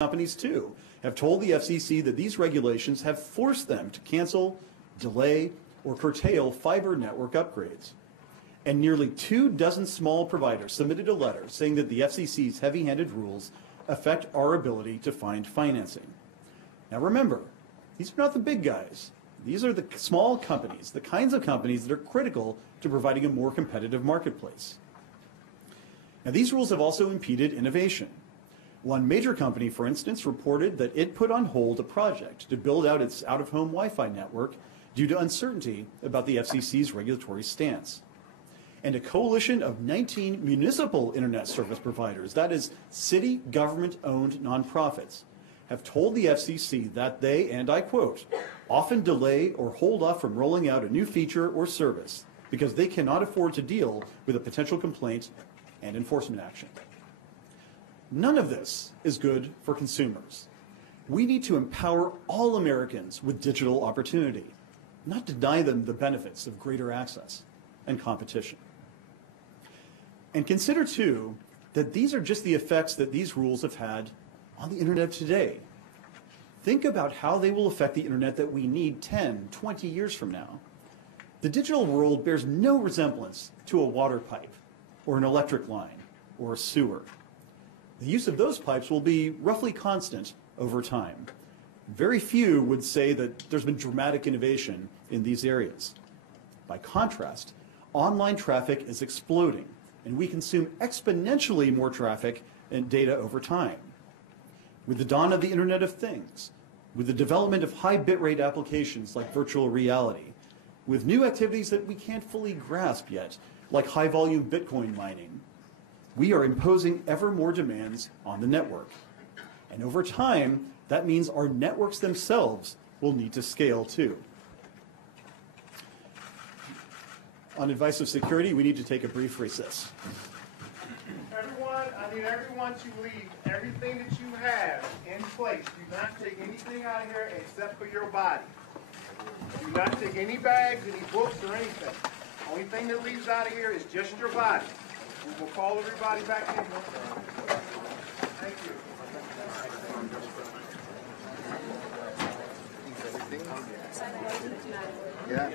companies, too, have told the FCC that these regulations have forced them to cancel, delay, or curtail fiber network upgrades. And nearly 24 small providers submitted a letter saying that the FCC's heavy-handed rules affect our ability to find financing. Now remember, these are not the big guys. These are the small companies, the kinds of companies that are critical to providing a more competitive marketplace. Now these rules have also impeded innovation. One major company, for instance, reported that it put on hold a project to build out its out-of-home Wi-Fi network due to uncertainty about the FCC's regulatory stance. And a coalition of 19 municipal internet service providers, that is, city government-owned nonprofits, have told the FCC that they, and I quote, often delay or hold off from rolling out a new feature or service because they cannot afford to deal with a potential complaint and enforcement action. None of this is good for consumers. We need to empower all Americans with digital opportunity, not deny them the benefits of greater access and competition. And consider, too, that these are just the effects that these rules have had on the Internet of today. Think about how they will affect the Internet that we need 10, 20 years from now. The digital world bears no resemblance to a water pipe or an electric line or a sewer. The use of those pipes will be roughly constant over time. Very few would say that there's been dramatic innovation in these areas. By contrast, online traffic is exploding, and we consume exponentially more traffic and data over time. With the dawn of the Internet of Things, with the development of high bitrate applications like virtual reality, with new activities that we can't fully grasp yet, like high-volume Bitcoin mining, we are imposing ever more demands on the network. And over time, that means our networks themselves will need to scale too. On advice of security, we need to take a brief recess. I need everyone to leave everything that you have in place. Do not take anything out of here except for your body. Do not take any bags, any books, or anything. Only thing that leaves out of here is just your body. We will call everybody back in. Thank you. Yeah.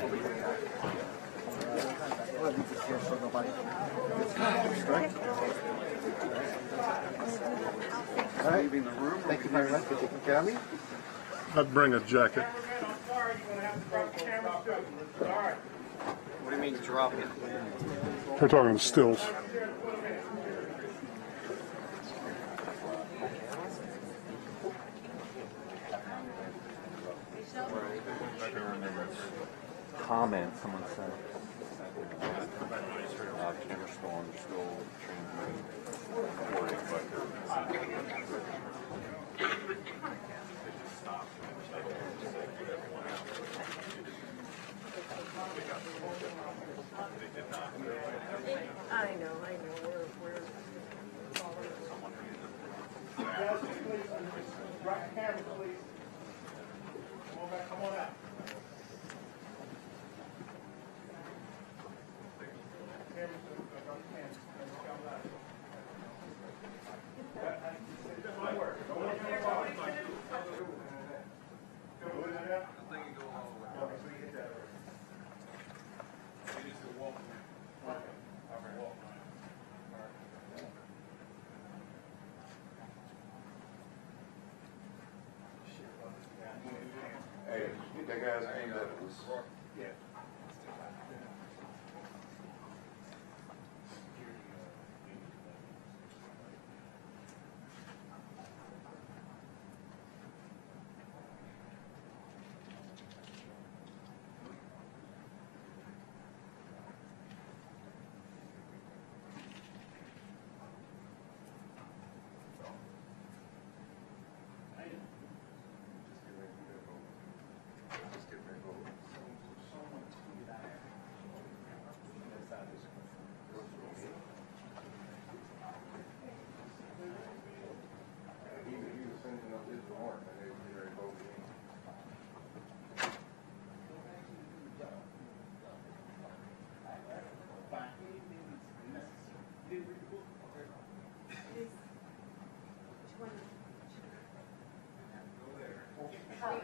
All right. Leaving the room. Thank you very much for taking care of me. I'd bring a jacket. What do you mean drop it? We're talking stills. Comment, someone said. Camera still recording, I know. We're Come on out.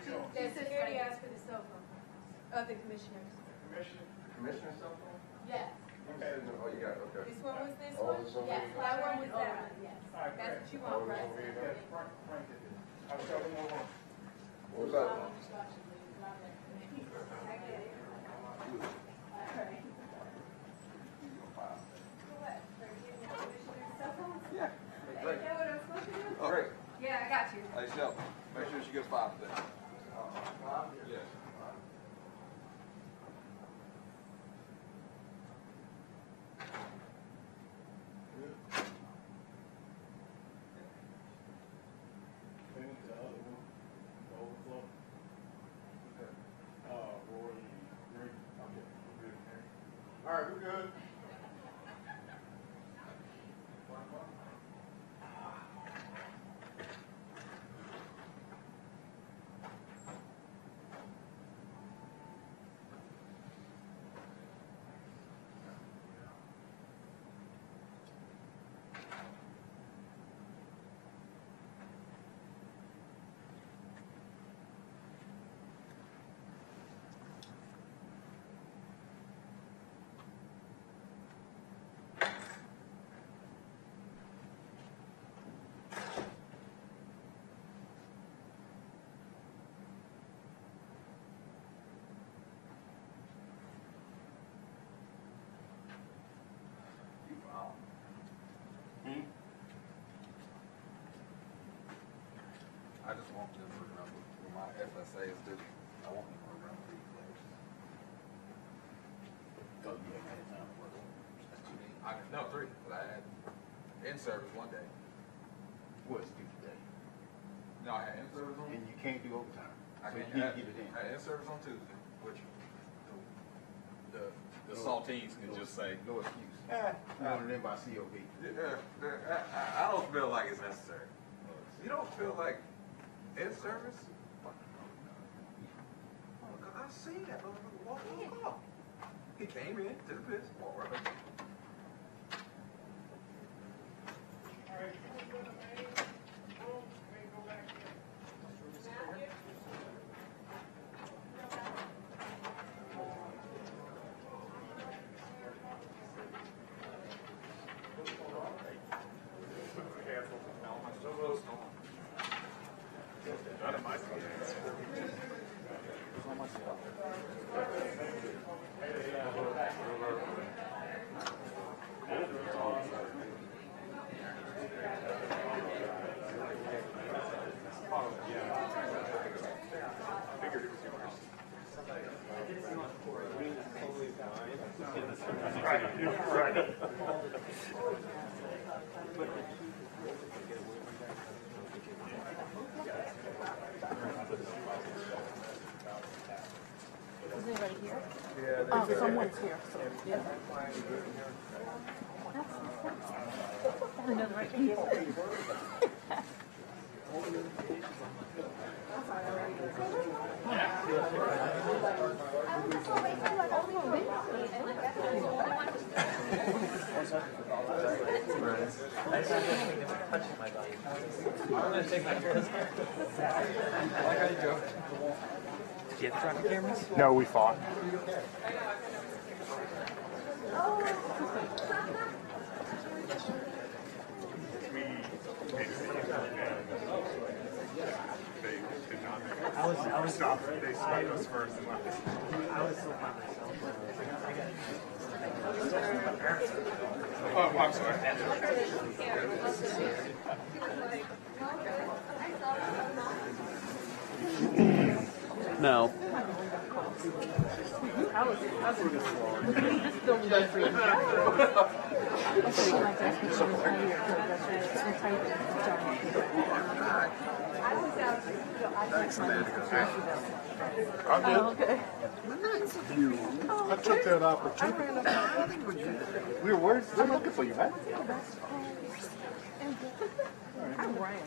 The security asked for the cell phone of the commissioners. Commissioner cell phone? Yes. Okay. Oh, you got it, okay. This one was this one? Yes, that one was that one, yes. All right, That's what you want, right? Yes, Frank did it. I'll show them over. What was that? I get it. All right. What? For giving the commissioners cell phones? Yeah. Is that what I'm supposed to do? Oh, great. Yeah, I got you. Hey, Shel, make sure she gets 5 today. Yes. The other one, the overflow. Roy, Green. Okay, we're good. All right, we're good. I just want them to remember when my FSA is due. I want them to remember these things. Oh, you haven't had time to work on it. That's 2 days. No, 3, but I had in-service 1 day. What's due today? No, I had in-service on. And you can't do overtime. I So you can't need have, to get it in. I had in-service on Tuesday, which the saltines can just say, No excuse. You want it in by COB. I don't feel like it's necessary. You don't feel like in-service? I seen that motherfucker walk in the car. He came in, took a piss, walked right back. All right, can we go to the main room? We can go back in. Is anybody here? Someone's here. So, yeah. Another right here. Do you have traffic cameras? No, we fought. I was Stopped. They stopped us first and left us. I was so by myself. Oh, I'm sorry. No. Okay. I took that opportunity. We were worried. We're looking for you, man. I ran.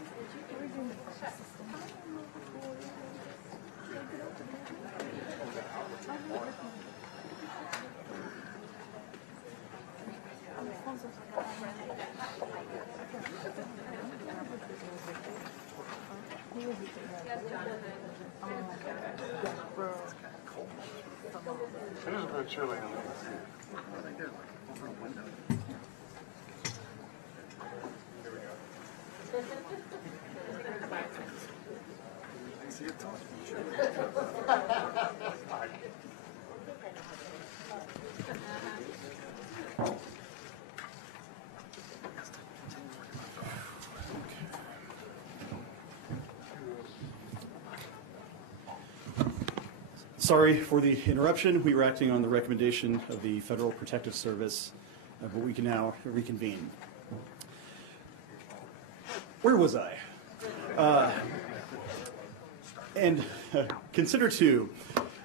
Yes, Jonathan. It is a bit chilly. Sorry for the interruption. We were acting on the recommendation of the Federal Protective Service, but we can now reconvene. Where was I? Consider, too,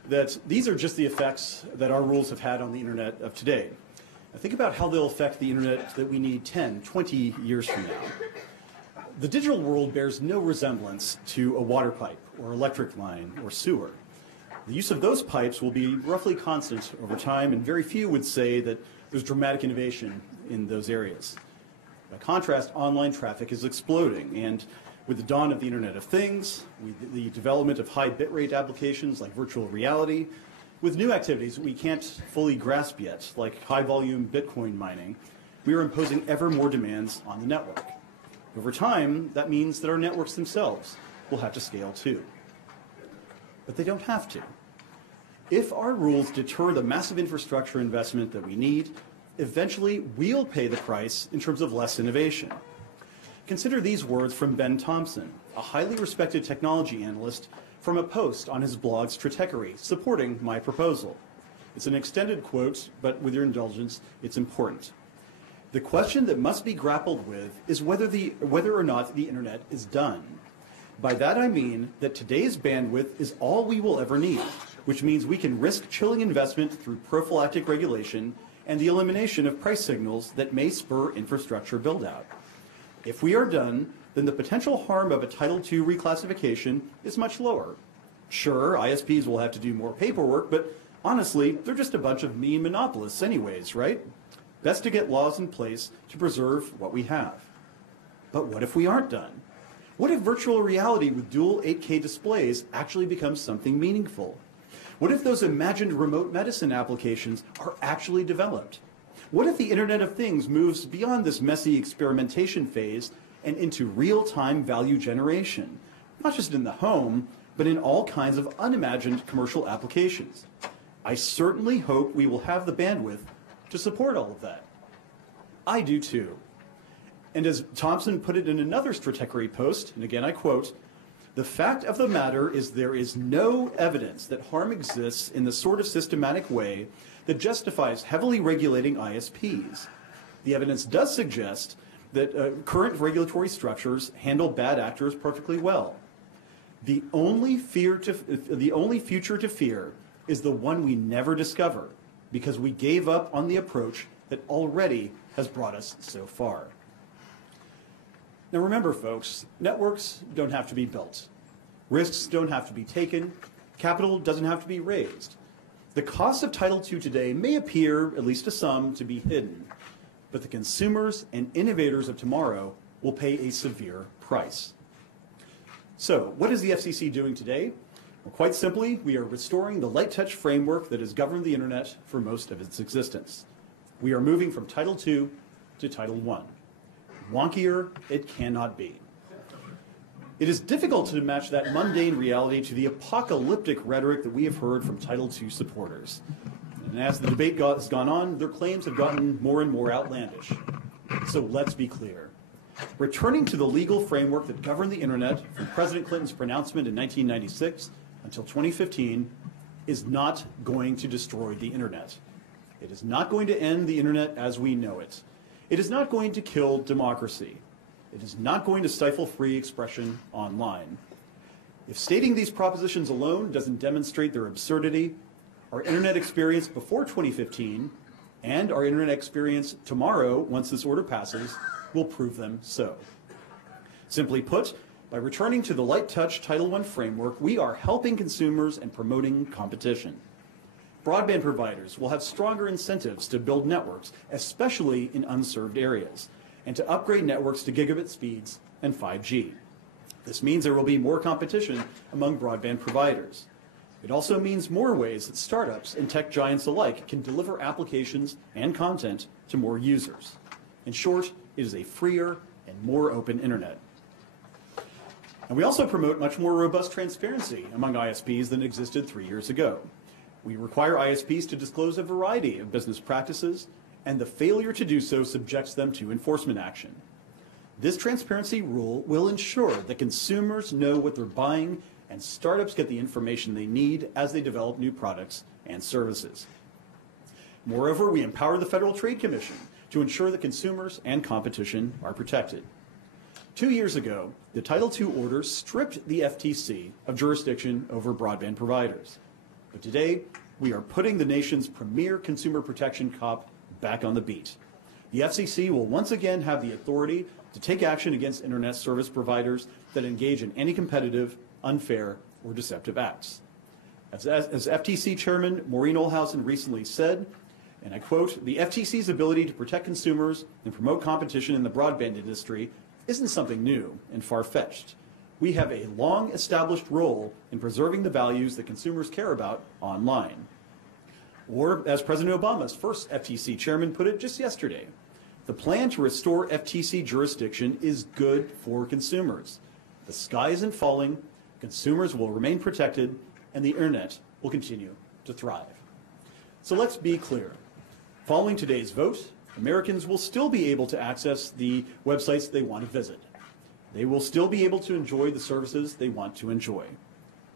that these are just the effects that our rules have had on the internet of today. Now, think about how they'll affect the internet that we need 10, 20 years from now. The digital world bears no resemblance to a water pipe or electric line or sewer. The use of those pipes will be roughly constant over time, and very few would say that there's dramatic innovation in those areas. By contrast, online traffic is exploding, and with the dawn of the Internet of Things, with the development of high bitrate applications like virtual reality, with new activities that we can't fully grasp yet, like high-volume Bitcoin mining, we are imposing ever more demands on the network. Over time, that means that our networks themselves will have to scale too. But they don't have to. If our rules deter the massive infrastructure investment that we need, eventually we'll pay the price in terms of less innovation. Consider these words from Ben Thompson, a highly respected technology analyst, from a post on his blog Stratechery supporting my proposal. It's an extended quote, but with your indulgence, it's important. The question that must be grappled with is whether or not the internet is done. By that I mean that today's bandwidth is all we will ever need, which means we can risk chilling investment through prophylactic regulation and the elimination of price signals that may spur infrastructure build-out. If we are done, then the potential harm of a Title II reclassification is much lower. Sure, ISPs will have to do more paperwork, but honestly, they're just a bunch of mean monopolists anyways, right? Best to get laws in place to preserve what we have. But what if we aren't done? What if virtual reality with dual 8K displays actually becomes something meaningful? What if those imagined remote medicine applications are actually developed? What if the Internet of Things moves beyond this messy experimentation phase and into real-time value generation, not just in the home, but in all kinds of unimagined commercial applications? I certainly hope we will have the bandwidth to support all of that. I do too. And as Thompson put it in another Stratechery post, and again I quote, "The fact of the matter is there is no evidence that harm exists in the sort of systematic way that justifies heavily regulating ISPs. The evidence does suggest that current regulatory structures handle bad actors perfectly well. The only future to fear is the one we never discover, because we gave up on the approach that already has brought us so far." Now remember, folks, networks don't have to be built. Risks don't have to be taken. Capital doesn't have to be raised. The cost of Title II today may appear, at least to some, to be hidden, but the consumers and innovators of tomorrow will pay a severe price. So, what is the FCC doing today? Well, quite simply, we are restoring the light touch framework that has governed the internet for most of its existence. We are moving from Title II to Title I. Wonkier it cannot be. It is difficult to match that mundane reality to the apocalyptic rhetoric that we have heard from Title II supporters. And as the debate has gone on, their claims have gotten more and more outlandish. So let's be clear. Returning to the legal framework that governed the internet from President Clinton's pronouncement in 1996 until 2015 is not going to destroy the internet. It is not going to end the internet as we know it. It is not going to kill democracy. It is not going to stifle free expression online. If stating these propositions alone doesn't demonstrate their absurdity, our internet experience before 2015 and our internet experience tomorrow, once this order passes, will prove them so. Simply put, by returning to the light touch Title I framework, we are helping consumers and promoting competition. Broadband providers will have stronger incentives to build networks, especially in unserved areas, and to upgrade networks to gigabit speeds and 5G. This means there will be more competition among broadband providers. It also means more ways that startups and tech giants alike can deliver applications and content to more users. In short, it is a freer and more open internet. And we also promote much more robust transparency among ISPs than existed 3 years ago. We require ISPs to disclose a variety of business practices, and the failure to do so subjects them to enforcement action. This transparency rule will ensure that consumers know what they're buying and startups get the information they need as they develop new products and services. Moreover, we empower the Federal Trade Commission to ensure that consumers and competition are protected. 2 years ago, the Title II order stripped the FTC of jurisdiction over broadband providers. But today, we are putting the nation's premier consumer protection cop back on the beat. The FCC will once again have the authority to take action against internet service providers that engage in anti-competitive, unfair, or deceptive acts. As FTC Chairman Maureen Olhausen recently said, and I quote, "The FTC's ability to protect consumers and promote competition in the broadband industry isn't something new and far-fetched. We have a long-established role in preserving the values that consumers care about online." Or, as President Obama's first FTC chairman put it just yesterday, "The plan to restore FTC jurisdiction is good for consumers. The sky isn't falling, consumers will remain protected, and the internet will continue to thrive." So let's be clear. Following today's vote, Americans will still be able to access the websites they want to visit. They will still be able to enjoy the services they want to enjoy.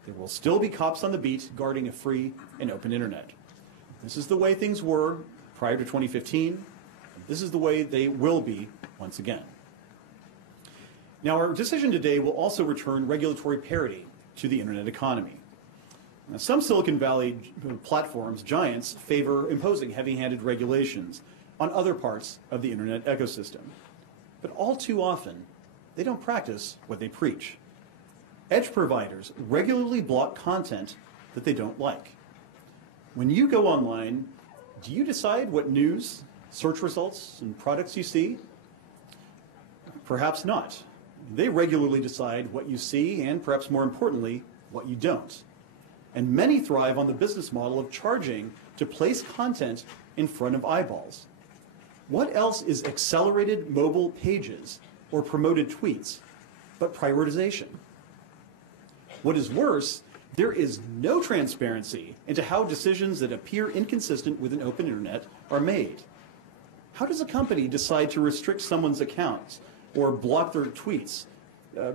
There will still be cops on the beat guarding a free and open internet. This is the way things were prior to 2015. And this is the way they will be once again. Now, our decision today will also return regulatory parity to the internet economy. Now, some Silicon Valley platforms, giants, favor imposing heavy-handed regulations on other parts of the internet ecosystem. But all too often, they don't practice what they preach. Edge providers regularly block content that they don't like. When you go online, do you decide what news, search results, and products you see? Perhaps not. They regularly decide what you see and, perhaps more importantly, what you don't. And many thrive on the business model of charging to place content in front of eyeballs. What else is accelerated mobile pages or promoted tweets but prioritization? What is worse, there is no transparency into how decisions that appear inconsistent with an open internet are made. How does a company decide to restrict someone's accounts or block their tweets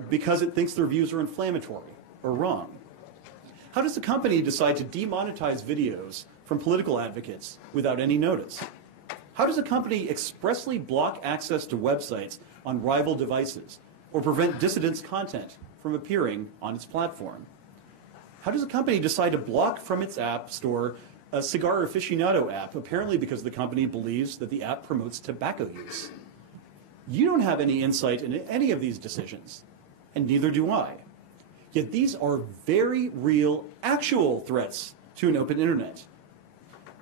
because it thinks their views are inflammatory or wrong? How does a company decide to demonetize videos from political advocates without any notice? How does a company expressly block access to websites on rival devices or prevent dissidents' content from appearing on its platform? How does a company decide to block from its app store a cigar aficionado app, apparently because the company believes that the app promotes tobacco use? You don't have any insight into any of these decisions, and neither do I. Yet these are very real, actual threats to an open internet.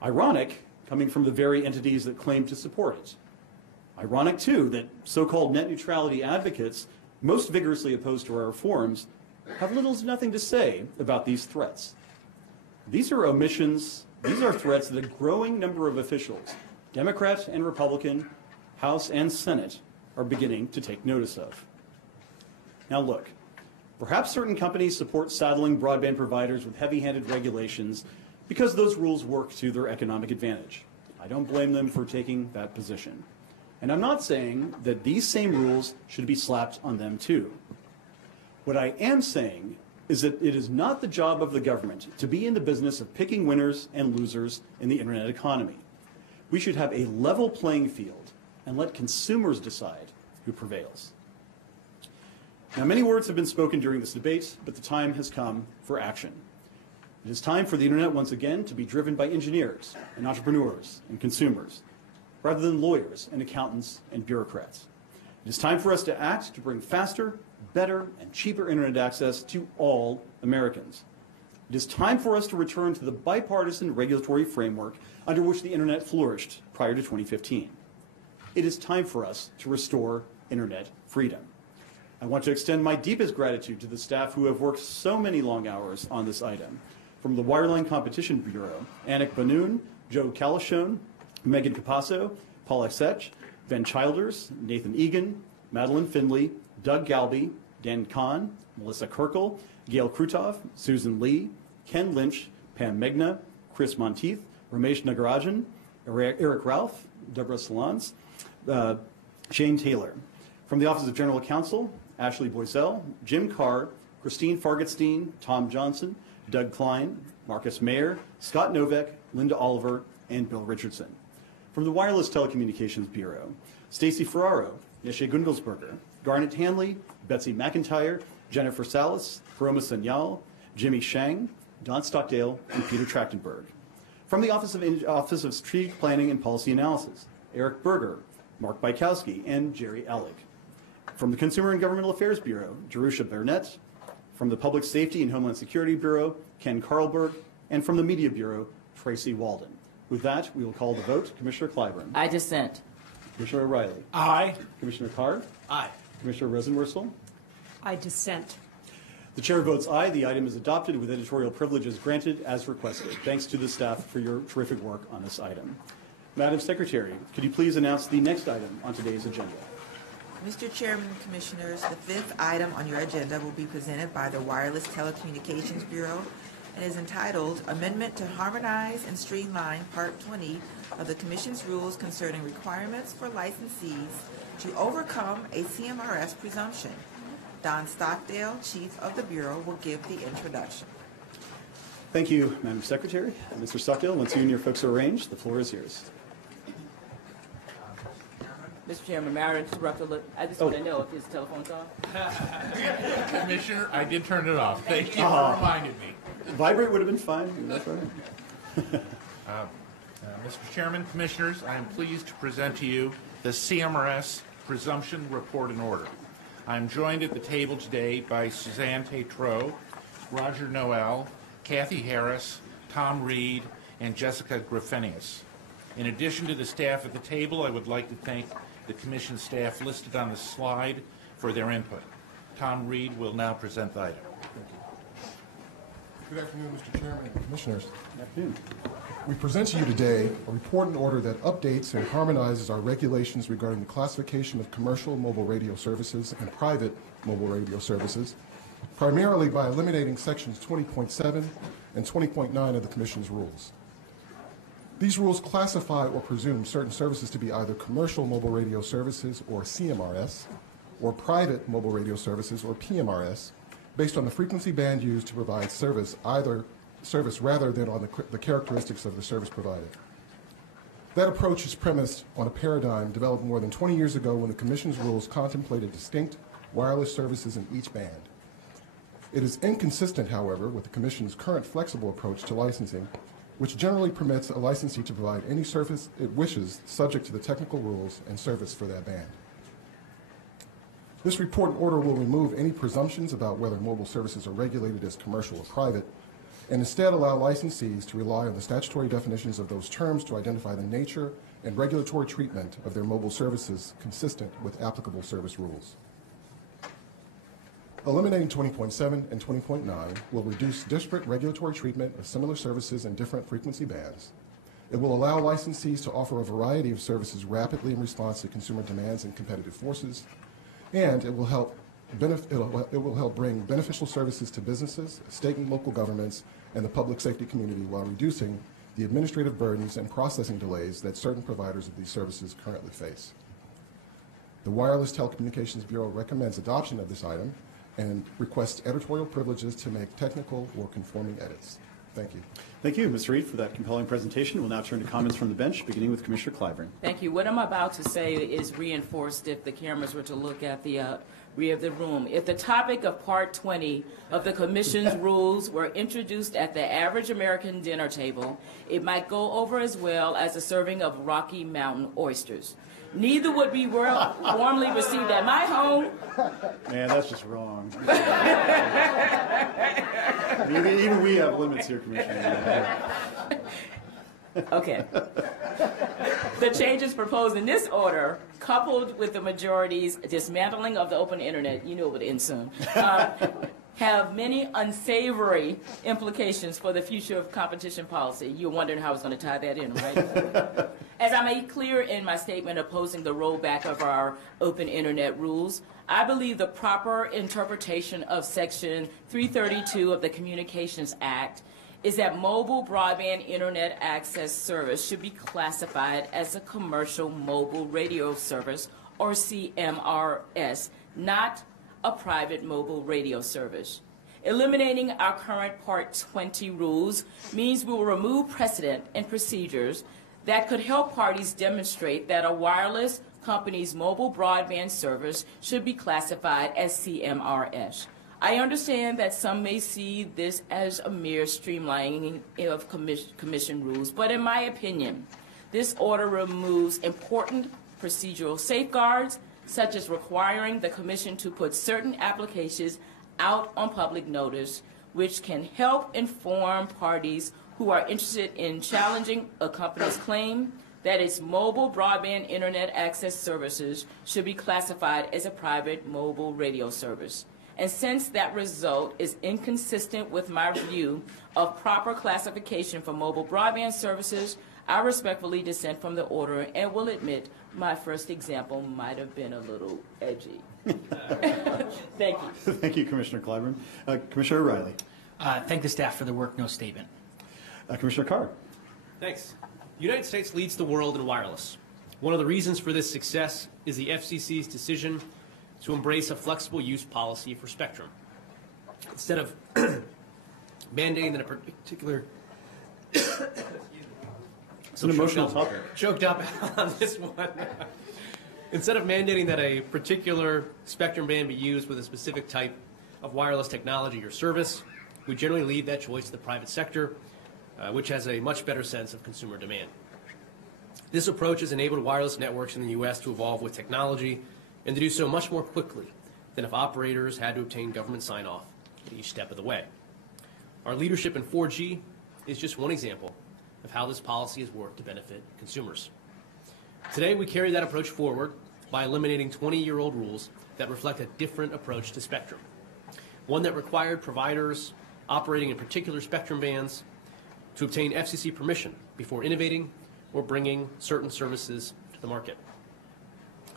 Ironic, coming from the very entities that claim to support it. Ironic, too, that so-called net neutrality advocates, most vigorously opposed to our reforms, have little to nothing to say about these threats. These are omissions, these are threats that a growing number of officials, Democrat and Republican, House and Senate, are beginning to take notice of. Now look, perhaps certain companies support saddling broadband providers with heavy-handed regulations because those rules work to their economic advantage. I don't blame them for taking that position. And I'm not saying that these same rules should be slapped on them too. What I am saying is that it is not the job of the government to be in the business of picking winners and losers in the internet economy. We should have a level playing field and let consumers decide who prevails. Now, many words have been spoken during this debate, but the time has come for action. It is time for the internet once again to be driven by engineers and entrepreneurs and consumers, rather than lawyers and accountants and bureaucrats. It is time for us to act to bring faster, better, and cheaper internet access to all Americans. It is time for us to return to the bipartisan regulatory framework under which the internet flourished prior to 2015. It is time for us to restore internet freedom. I want to extend my deepest gratitude to the staff who have worked so many long hours on this item. From the Wireline Competition Bureau, Anik Banoun, Joe Calishone, Megan Capasso, Paul Exech, Ben Childers, Nathan Egan, Madeline Finley, Doug Galby, Dan Kahn, Melissa Kirkle, Gail Krutov, Susan Lee, Ken Lynch, Pam Megna, Chris Monteith, Ramesh Nagarajan, Eric Ralph, Deborah Salons, Shane Taylor. From the Office of General Counsel, Ashley Boisel, Jim Carr, Christine Fargetstein, Tom Johnson, Doug Klein, Marcus Mayer, Scott Novak, Linda Oliver, and Bill Richardson. From the Wireless Telecommunications Bureau, Stacy Ferraro, Nisha Gundelsberger, Garnet Hanley, Betsy McIntyre, Jennifer Salas, Paroma Sanyal, Jimmy Shang, Don Stockdale, and Peter Trachtenberg. From the Office of Strategic Planning and Policy Analysis, Eric Berger, Mark Bykowski, and Jerry Alec. From the Consumer and Governmental Affairs Bureau, Jerusha Burnett. From the Public Safety and Homeland Security Bureau, Ken Carlberg. And from the Media Bureau, Tracy Walden. With that, we will call the vote. Commissioner Clyburn. I dissent. Commissioner O'Reilly. Aye. Commissioner Carr. Aye. Commissioner Rosenworcel. I dissent. The chair votes aye. The item is adopted with editorial privileges granted as requested. Thanks to the staff for your terrific work on this item. Madam Secretary, could you please announce the next item on today's agenda? Mr. Chairman and Commissioners, the fifth item on your agenda will be presented by the Wireless Telecommunications Bureau and is entitled Amendment to Harmonize and Streamline Part 20 of the Commission's Rules Concerning Requirements for Licensees to Overcome a CMRS Presumption. Don Stockdale, Chief of the Bureau, will give the introduction. Thank you, Madam Secretary. Mr. Stockdale, once you and your folks are arranged, the floor is yours. Mr. Chairman, may I interrupt a little? I just want to know if his telephone's on. Commissioner, I did turn it off. Thank you for reminding me. Vibrate would have been fine. That's right. Mr. Chairman, Commissioners, I am pleased to present to you the CMRS Presumption Report and Order. I am joined at the table today by Suzanne Tétrault, Roger Noel, Kathy Harris, Tom Reed, and Jessica Griffinius. In addition to the staff at the table, I would like to thank the Commission staff listed on the slide for their input. Tom Reed will now present the item. Good afternoon, Mr. Chairman and Commissioners. Good afternoon. We present to you today a report and order that updates and harmonizes our regulations regarding the classification of commercial mobile radio services and private mobile radio services, primarily by eliminating sections 20.7 and 20.9 of the Commission's rules. These rules classify or presume certain services to be either commercial mobile radio services, or CMRS, or private mobile radio services, or PMRS, based on the frequency band used to provide service rather than on the characteristics of the service provided. That approach is premised on a paradigm developed more than 20 years ago when the Commission's rules contemplated distinct wireless services in each band. It is inconsistent, however, with the Commission's current flexible approach to licensing, which generally permits a licensee to provide any service it wishes subject to the technical rules and service for that band. This report and order will remove any presumptions about whether mobile services are regulated as commercial or private, and instead allow licensees to rely on the statutory definitions of those terms to identify the nature and regulatory treatment of their mobile services consistent with applicable service rules. Eliminating 20.7 and 20.9 will reduce disparate regulatory treatment of similar services in different frequency bands. It will allow licensees to offer a variety of services rapidly in response to consumer demands and competitive forces, and it will help bring beneficial services to businesses, state and local governments, and the public safety community while reducing the administrative burdens and processing delays that certain providers of these services currently face. The Wireless Telecommunications Bureau recommends adoption of this item and requests editorial privileges to make technical or conforming edits. Thank you. Thank you, Ms. Reed, for that compelling presentation. We'll now turn to comments from the bench, beginning with Commissioner Clyburn. Thank you. What I'm about to say is reinforced if the cameras were to look at the rear of the room. If the topic of Part 20 of the Commission's rules were introduced at the average American dinner table, it might go over as well as a serving of Rocky Mountain oysters. Neither would be warmly received at my home. Man, that's just wrong. Even we have limits here, Commissioner. Okay. The changes proposed in this order, coupled with the majority's dismantling of the open internet, you know it would end soon, have many unsavory implications for the future of competition policy. You're wondering how I was going to tie that in, right? As I made clear in my statement opposing the rollback of our open internet rules, I believe the proper interpretation of Section 332 of the Communications Act is that mobile broadband internet access service should be classified as a commercial mobile radio service, or CMRS, not a private mobile radio service. Eliminating our current Part 20 rules means we will remove precedent and procedures that could help parties demonstrate that a wireless company's mobile broadband service should be classified as CMRS. I understand that some may see this as a mere streamlining of commission rules, but in my opinion, this order removes important procedural safeguards, such as requiring the Commission to put certain applications out on public notice, which can help inform parties who are interested in challenging a company's claim that its mobile broadband internet access services should be classified as a private mobile radio service. And since that result is inconsistent with my view of proper classification for mobile broadband services, I respectfully dissent from the order and will admit my first example might have been a little edgy. Thank you. Thank you, Commissioner Clyburn. Commissioner O'Reilly. Thank the staff for the work. No statement. Commissioner Carr. Thanks. The United States leads the world in wireless. One of the reasons for this success is the FCC's decision to embrace a flexible use policy for spectrum. Instead of mandating that a particular It's an emotional topic. Choked up on this one. Instead of mandating that a particular spectrum band be used with a specific type of wireless technology or service, we generally leave that choice to the private sector, which has a much better sense of consumer demand. This approach has enabled wireless networks in the U.S. to evolve with technology and to do so much more quickly than if operators had to obtain government sign-off at each step of the way. Our leadership in 4G is just one example of how this policy has worked to benefit consumers. Today, we carry that approach forward by eliminating 20-year-old rules that reflect a different approach to spectrum, one that required providers operating in particular spectrum bands to obtain FCC permission before innovating or bringing certain services to the market.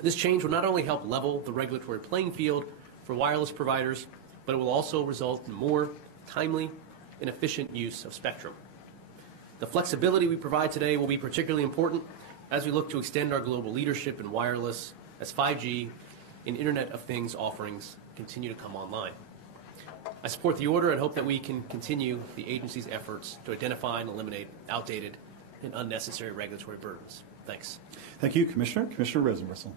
This change will not only help level the regulatory playing field for wireless providers, but it will also result in more timely and efficient use of spectrum. The flexibility we provide today will be particularly important as we look to extend our global leadership in wireless as 5G and Internet of Things offerings continue to come online. I support the order and hope that we can continue the agency's efforts to identify and eliminate outdated and unnecessary regulatory burdens. Thanks. Thank you, Commissioner. Commissioner Rosenbristle.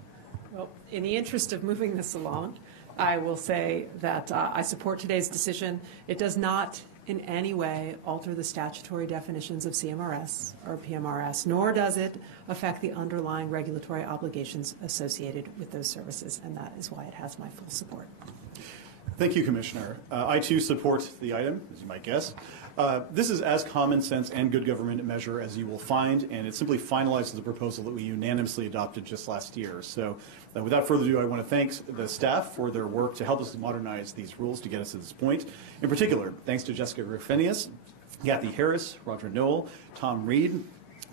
Well, in the interest of moving this along, I will say that I support today's decision. It does not in any way alter the statutory definitions of CMRS or PMRS, nor does it affect the underlying regulatory obligations associated with those services, and that is why it has my full support. Thank you, Commissioner. I, too, support the item, as you might guess. This is as common sense and good government measure as you will find, and it simply finalizes the proposal that we unanimously adopted just last year. So without further ado, I want to thank the staff for their work to help us modernize these rules to get us to this point. In particular, thanks to Jessica Ruffenius, Kathy Harris, Roger Noel, Tom Reed,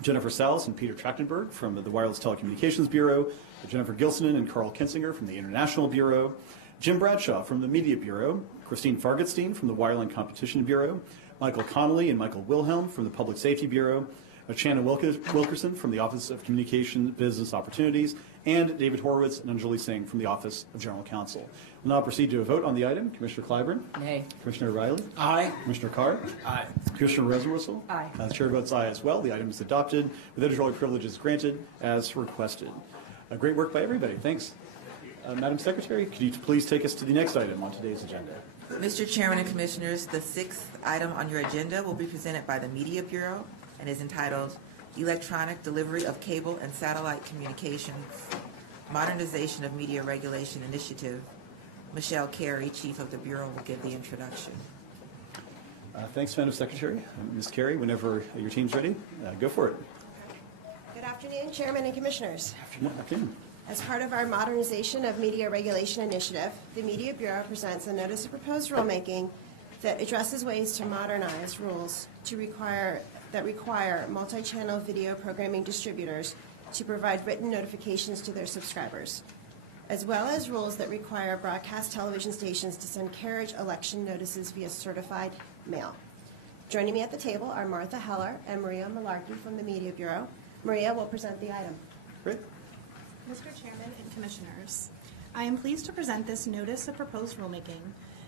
Jennifer Salas, and Peter Trachtenberg from the Wireless Telecommunications Bureau, Jennifer Gilsonen and Carl Kinsinger from the International Bureau, Jim Bradshaw from the Media Bureau, Christine Fargetstein from the Wireline Competition Bureau, Michael Connolly and Michael Wilhelm from the Public Safety Bureau, Shannon Wilkerson from the Office of Communication Business Opportunities, and David Horowitz and Anjali Singh from the Office of General Counsel. We'll now proceed to a vote on the item. Commissioner Clyburn? Nay. Commissioner Riley? Aye. Commissioner Carr? Aye. Commissioner Rosenbristle? Aye. The chair votes aye as well. The item is adopted with editorial privileges granted as requested. Great work by everybody. Thanks. Madam Secretary, could you please take us to the next item on today's agenda? Mr. Chairman and Commissioners, the sixth item on your agenda will be presented by the Media Bureau and is entitled Electronic Delivery of Cable and Satellite Communications, Modernization of Media Regulation Initiative. Michelle Carey, Chief of the Bureau, will give the introduction. Thanks, Madam Secretary. Ms. Carey, whenever your team's ready, go for it. Good afternoon, Chairman and Commissioners. Afternoon. As part of our Modernization of Media Regulation Initiative, the Media Bureau presents a notice of proposed rulemaking that addresses ways to modernize rules that require multi-channel video programming distributors to provide written notifications to their subscribers, as well as rules that require broadcast television stations to send carriage election notices via certified mail. Joining me at the table are Martha Heller and Maria Malarkey from the Media Bureau. Maria will present the item. Great. Mr. Chairman and Commissioners, I am pleased to present this notice of proposed rulemaking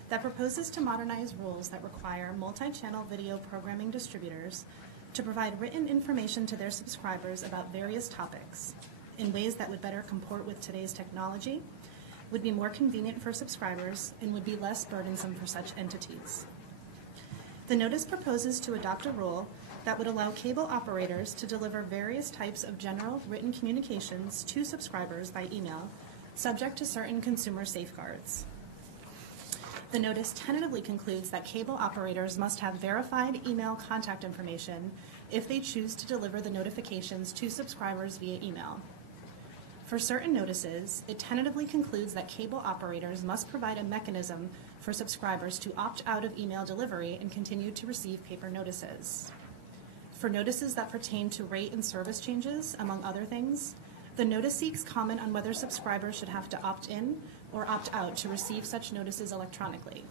that proposes to modernize rules that require multi-channel video programming distributors to provide written information to their subscribers about various topics in ways that would better comport with today's technology, would be more convenient for subscribers, and would be less burdensome for such entities. The notice proposes to adopt a rule that would allow cable operators to deliver various types of general written communications to subscribers by email, subject to certain consumer safeguards. The notice tentatively concludes that cable operators must have verified email contact information if they choose to deliver the notifications to subscribers via email. For certain notices, it tentatively concludes that cable operators must provide a mechanism for subscribers to opt out of email delivery and continue to receive paper notices. For notices that pertain to rate and service changes, among other things, the notice seeks comment on whether subscribers should have to opt in or opt out to receive such notices electronically.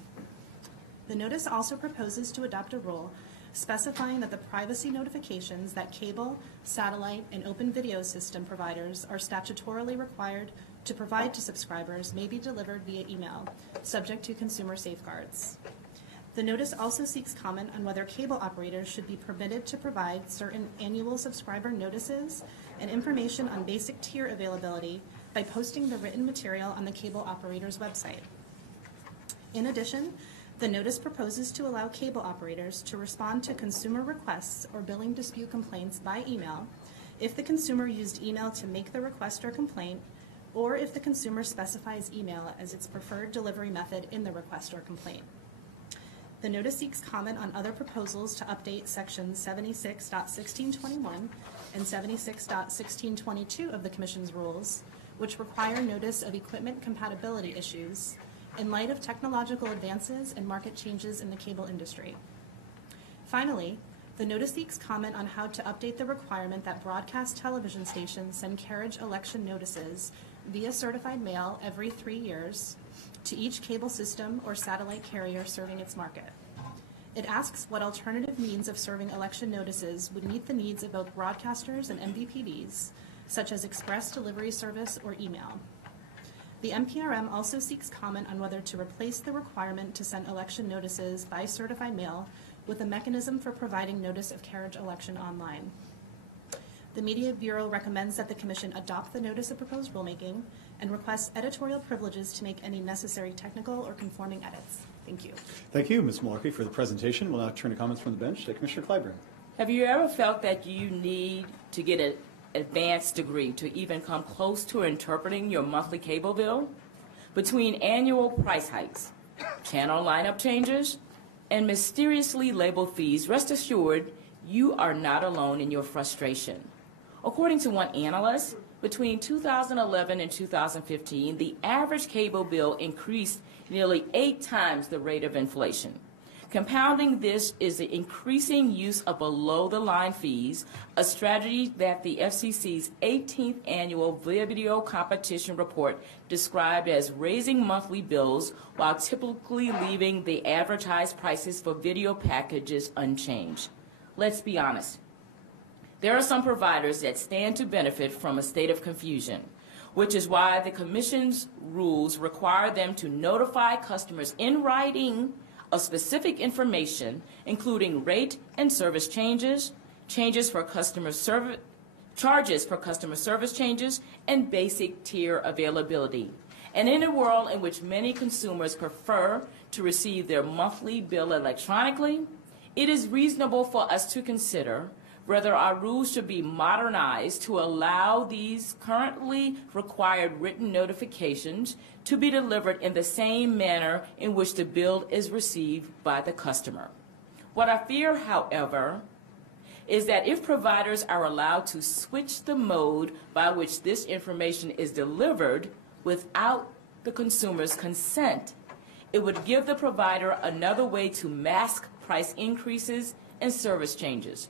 The notice also proposes to adopt a rule specifying that the privacy notifications that cable, satellite, and open video system providers are statutorily required to provide to subscribers may be delivered via email, subject to consumer safeguards. The notice also seeks comment on whether cable operators should be permitted to provide certain annual subscriber notices and information on basic tier availability by posting the written material on the cable operator's website. In addition, the notice proposes to allow cable operators to respond to consumer requests or billing dispute complaints by email if the consumer used email to make the request or complaint, or if the consumer specifies email as its preferred delivery method in the request or complaint. The notice seeks comment on other proposals to update sections 76.1621 and 76.1622 of the Commission's rules, which require notice of equipment compatibility issues in light of technological advances and market changes in the cable industry. Finally, the notice seeks comment on how to update the requirement that broadcast television stations send carriage election notices via certified mail every 3 years to each cable system or satellite carrier serving its market. It asks what alternative means of serving election notices would meet the needs of both broadcasters and MVPDs, such as express delivery service or email. The MPRM also seeks comment on whether to replace the requirement to send election notices by certified mail with a mechanism for providing notice of carriage election online. The Media Bureau recommends that the Commission adopt the notice of proposed rulemaking and requests editorial privileges to make any necessary technical or conforming edits. Thank you. Thank you, Ms. Malarkey, for the presentation. We'll now turn to comments from the bench. Commissioner Clyburn. Have you ever felt that you need to get an advanced degree to even come close to interpreting your monthly cable bill? Between annual price hikes, channel lineup changes, and mysteriously labeled fees, rest assured you are not alone in your frustration. According to one analyst, between 2011 and 2015, the average cable bill increased nearly 8 times the rate of inflation. Compounding this is the increasing use of below-the-line fees, a strategy that the FCC's 18th annual video competition report described as raising monthly bills while typically leaving the advertised prices for video packages unchanged. Let's be honest. There are some providers that stand to benefit from a state of confusion, which is why the Commission's rules require them to notify customers in writing of specific information, including rate and service changes, charges for customer service changes, and basic tier availability. And in a world in which many consumers prefer to receive their monthly bill electronically, it is reasonable for us to consider whether our rules should be modernized to allow these currently required written notifications to be delivered in the same manner in which the bill is received by the customer. What I fear, however, is that if providers are allowed to switch the mode by which this information is delivered without the consumer's consent, it would give the provider another way to mask price increases and service changes.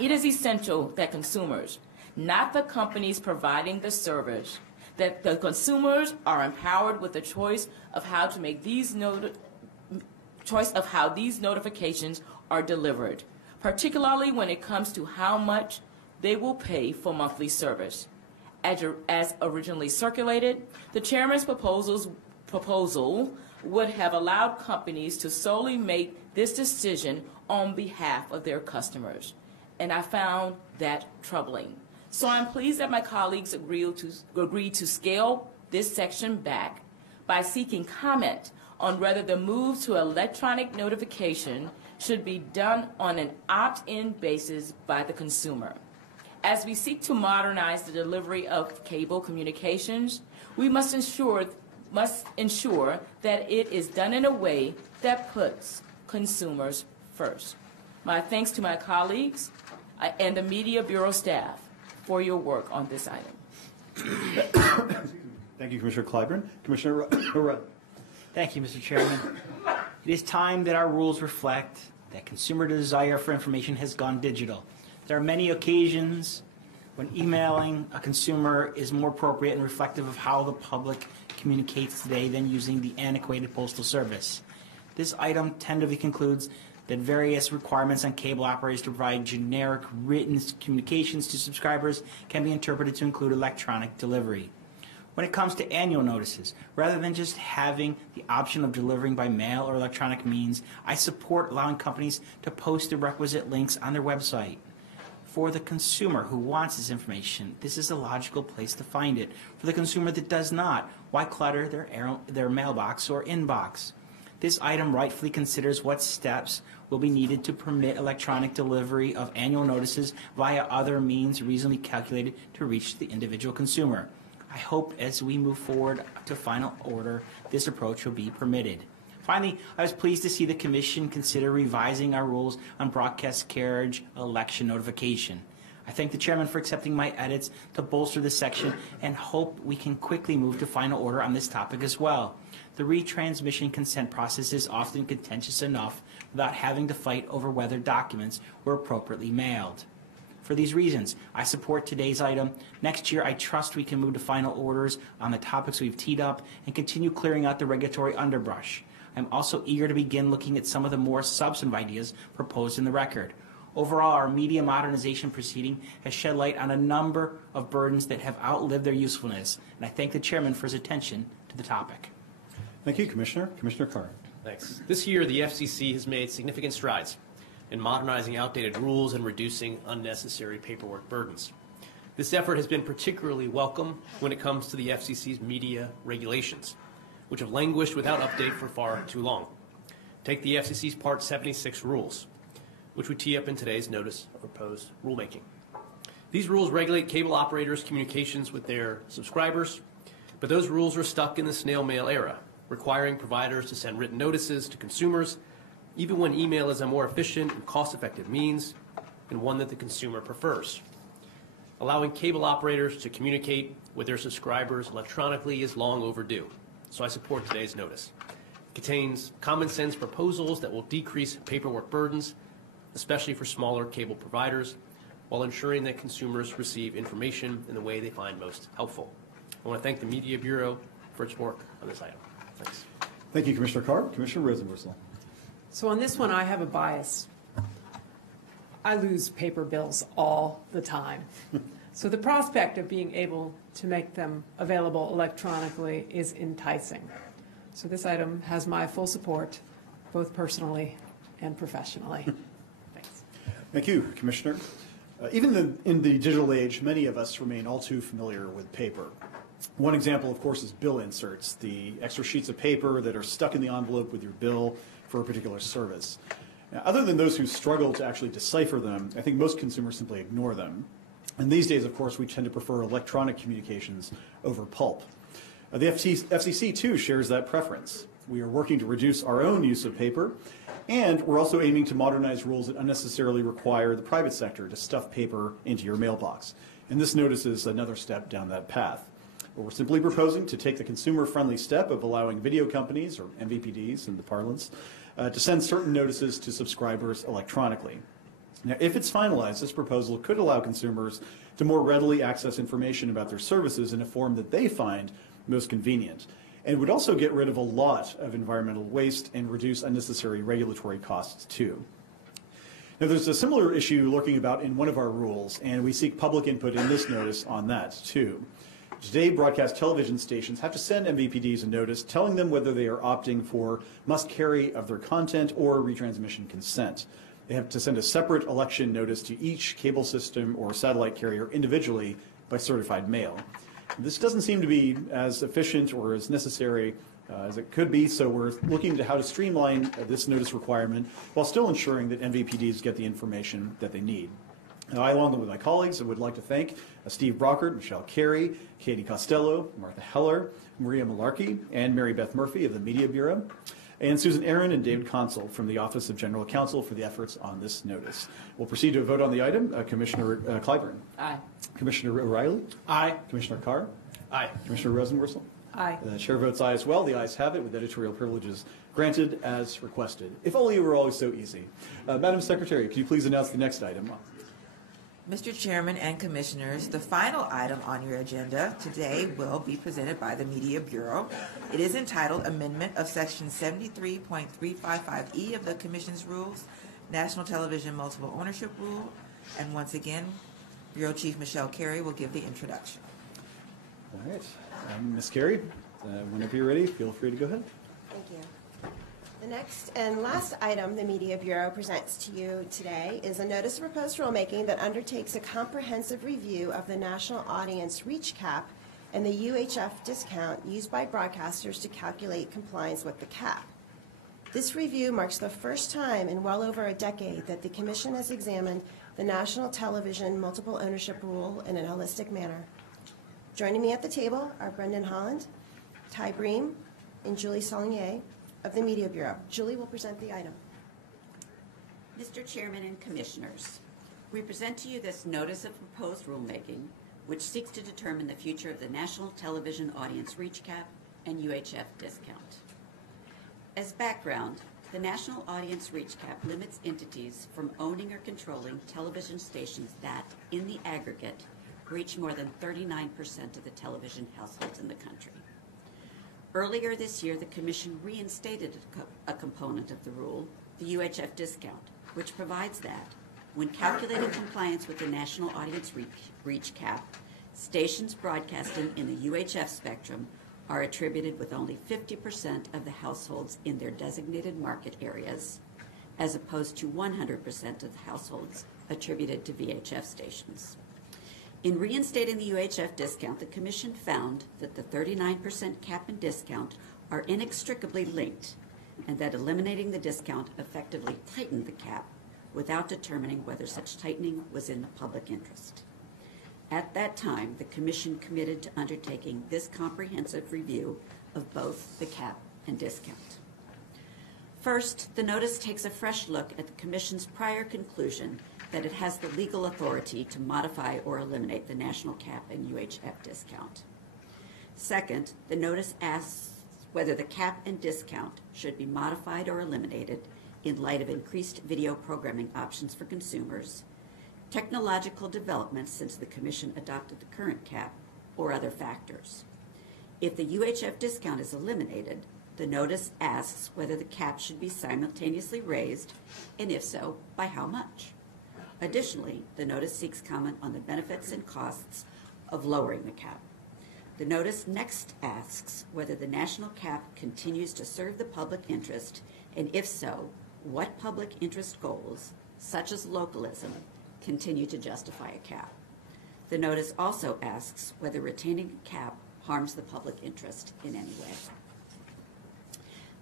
It is essential that consumers, not the companies providing the service, that the consumers are empowered with the choice of how to make these notifications are delivered, particularly when it comes to how much they will pay for monthly service. As originally circulated, the chairman's proposal would have allowed companies to solely make this decision on behalf of their customers, and I found that troubling. So I'm pleased that my colleagues agreed to scale this section back by seeking comment on whether the move to electronic notification should be done on an opt-in basis by the consumer. As we seek to modernize the delivery of cable communications, we must ensure that it is done in a way that puts consumers first. My thanks to my colleagues and the Media Bureau staff for your work on this item. Thank you, Commissioner Clyburn. Commissioner Rudd. Thank you, Mr. Chairman. It is time that our rules reflect that consumer desire for information has gone digital. There are many occasions when emailing a consumer is more appropriate and reflective of how the public communicates today than using the antiquated postal service. This item tentatively concludes that various requirements on cable operators to provide generic written communications to subscribers can be interpreted to include electronic delivery. When it comes to annual notices, rather than just having the option of delivering by mail or electronic means, I support allowing companies to post the requisite links on their website. For the consumer who wants this information, this is a logical place to find it. For the consumer that does not, why clutter their mailbox or inbox? This item rightfully considers what steps will be needed to permit electronic delivery of annual notices via other means reasonably calculated to reach the individual consumer. I hope as we move forward to final order, this approach will be permitted. Finally, I was pleased to see the Commission consider revising our rules on broadcast carriage election notification. I thank the Chairman for accepting my edits to bolster this section and hope we can quickly move to final order on this topic as well. The retransmission consent process is often contentious enough without having to fight over whether documents were appropriately mailed. For these reasons, I support today's item. Next year, I trust we can move to final orders on the topics we've teed up and continue clearing out the regulatory underbrush. I'm also eager to begin looking at some of the more substantive ideas proposed in the record. Overall, our media modernization proceeding has shed light on a number of burdens that have outlived their usefulness, and I thank the Chairman for his attention to the topic. Thank you, Commissioner. Commissioner Carr. Thanks. This year, the FCC has made significant strides in modernizing outdated rules and reducing unnecessary paperwork burdens. This effort has been particularly welcome when it comes to the FCC's media regulations, which have languished without update for far too long. Take the FCC's Part 76 rules, which we tee up in today's notice of proposed rulemaking. These rules regulate cable operators' communications with their subscribers, but those rules are stuck in the snail mail era, requiring providers to send written notices to consumers, even when email is a more efficient and cost-effective means and one that the consumer prefers. Allowing cable operators to communicate with their subscribers electronically is long overdue, so I support today's notice. It contains common sense proposals that will decrease paperwork burdens, especially for smaller cable providers, while ensuring that consumers receive information in the way they find most helpful. I want to thank the Media Bureau for its work on this item. Thanks. Thank you, Commissioner Carr. Commissioner Rosenworcel. So on this one, I have a bias. I lose paper bills all the time. So the prospect of being able to make them available electronically is enticing. So this item has my full support, both personally and professionally. Thanks. Thank you, Commissioner. Even in the digital age, many of us remain all too familiar with paper. One example, of course, is bill inserts, the extra sheets of paper that are stuck in the envelope with your bill for a particular service. Now, other than those who struggle to actually decipher them, I think most consumers simply ignore them. And these days, of course, we tend to prefer electronic communications over pulp. The FCC, too, shares that preference. We are working to reduce our own use of paper, and we're also aiming to modernize rules that unnecessarily require the private sector to stuff paper into your mailbox. And this notice is another step down that path. But we're simply proposing to take the consumer-friendly step of allowing video companies, or MVPDs in the parlance, to send certain notices to subscribers electronically. Now, if it's finalized, this proposal could allow consumers to more readily access information about their services in a form that they find most convenient. And would also get rid of a lot of environmental waste and reduce unnecessary regulatory costs too. Now, there's a similar issue lurking about in one of our rules, and we seek public input in this notice on that too. Today, broadcast television stations have to send MVPDs a notice telling them whether they are opting for must-carry of their content or retransmission consent. They have to send a separate election notice to each cable system or satellite carrier individually by certified mail. This doesn't seem to be as efficient or as necessary as it could be, so we're looking into how to streamline this notice requirement while still ensuring that MVPDs get the information that they need. Now, I, along with my colleagues, would like to thank Steve Brockert, Michelle Carey, Katie Costello, Martha Heller, Maria Malarkey, and Mary Beth Murphy of the Media Bureau, and Susan Aaron and David Consul from the Office of General Counsel for the efforts on this notice. We'll proceed to a vote on the item. Commissioner Clyburn. Aye. Commissioner O'Reilly. Aye. Commissioner Carr. Aye. Commissioner Rosenworcel. Aye. The chair votes aye as well. The ayes have it, with editorial privileges granted as requested. If only it were always so easy. Madam Secretary, could you please announce the next item? Mr. Chairman and Commissioners, the final item on your agenda today will be presented by the Media Bureau. It is entitled Amendment of Section 73.355E of the Commission's Rules, National Television Multiple Ownership Rule. And once again, Bureau Chief Michelle Carey will give the introduction. All right. Ms. Carey, whenever you're ready, feel free to go ahead. Thank you. The next and last item the Media Bureau presents to you today is a notice of proposed rulemaking that undertakes a comprehensive review of the national audience reach cap and the UHF discount used by broadcasters to calculate compliance with the cap. This review marks the first time in well over a decade that the Commission has examined the National Television Multiple Ownership Rule in a holistic manner. Joining me at the table are Brendan Holland, Ty Bream, and Julie Saulnier of the Media Bureau. Julie will present the item. Mr. Chairman and Commissioners, we present to you this notice of proposed rulemaking, which seeks to determine the future of the National Television Audience Reach Cap and UHF discount. As background, the National Audience Reach Cap limits entities from owning or controlling television stations that, in the aggregate, reach more than 39% of the television households in the country. Earlier this year, the Commission reinstated a component of the rule, the UHF discount, which provides that, when calculating compliance with the National Audience Reach Cap, stations broadcasting in the UHF spectrum are attributed with only 50% of the households in their designated market areas, as opposed to 100% of the households attributed to VHF stations. In reinstating the UHF discount, the Commission found that the 39% cap and discount are inextricably linked, and that eliminating the discount effectively tightened the cap without determining whether such tightening was in the public interest. At that time, the Commission committed to undertaking this comprehensive review of both the cap and discount. First, the notice takes a fresh look at the Commission's prior conclusion that it has the legal authority to modify or eliminate the national cap and UHF discount. Second, the notice asks whether the cap and discount should be modified or eliminated in light of increased video programming options for consumers, technological developments since the Commission adopted the current cap, or other factors. If the UHF discount is eliminated, the notice asks whether the cap should be simultaneously raised, and if so, by how much. Additionally, the notice seeks comment on the benefits and costs of lowering the cap. The notice next asks whether the national cap continues to serve the public interest, and if so, what public interest goals, such as localism, continue to justify a cap. The notice also asks whether retaining a cap harms the public interest in any way.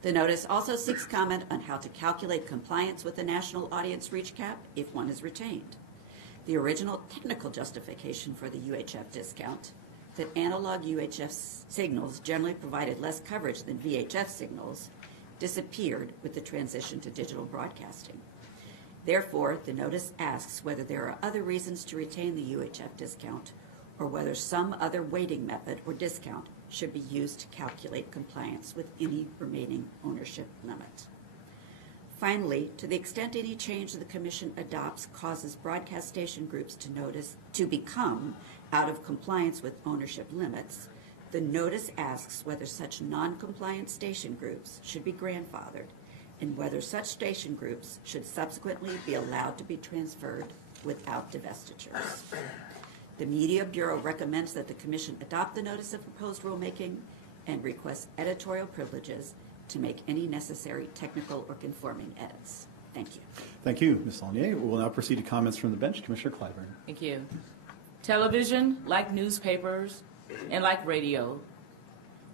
The notice also seeks comment on how to calculate compliance with the national audience reach cap if one is retained. The original technical justification for the UHF discount, that analog UHF signals generally provided less coverage than VHF signals, disappeared with the transition to digital broadcasting. Therefore, the notice asks whether there are other reasons to retain the UHF discount or whether some other weighting method or discount should be used to calculate compliance with any remaining ownership limit. Finally, to the extent any change the Commission adopts causes broadcast station groups to become out of compliance with ownership limits, the notice asks whether such non-compliant station groups should be grandfathered and whether such station groups should subsequently be allowed to be transferred without divestitures. The Media Bureau recommends that the Commission adopt the notice of proposed rulemaking and requests editorial privileges to make any necessary technical or conforming edits. Thank you. Thank you, Ms. Saulnier. We will now proceed to comments from the bench. Commissioner Clyburn. Thank you. Television, like newspapers and like radio,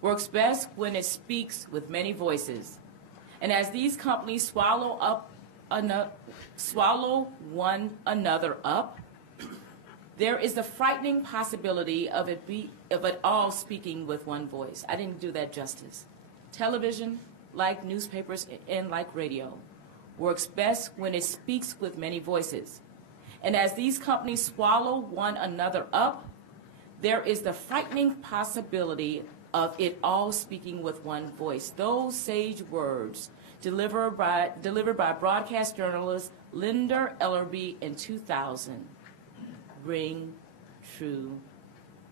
works best when it speaks with many voices. And as these companies swallow one another up, there is the frightening possibility of it all speaking with one voice. I didn't do that justice. Television, like newspapers and like radio, works best when it speaks with many voices. And as these companies swallow one another up, there is the frightening possibility of it all speaking with one voice. Those sage words delivered by broadcast journalist Linda Ellerby in 2000 ring true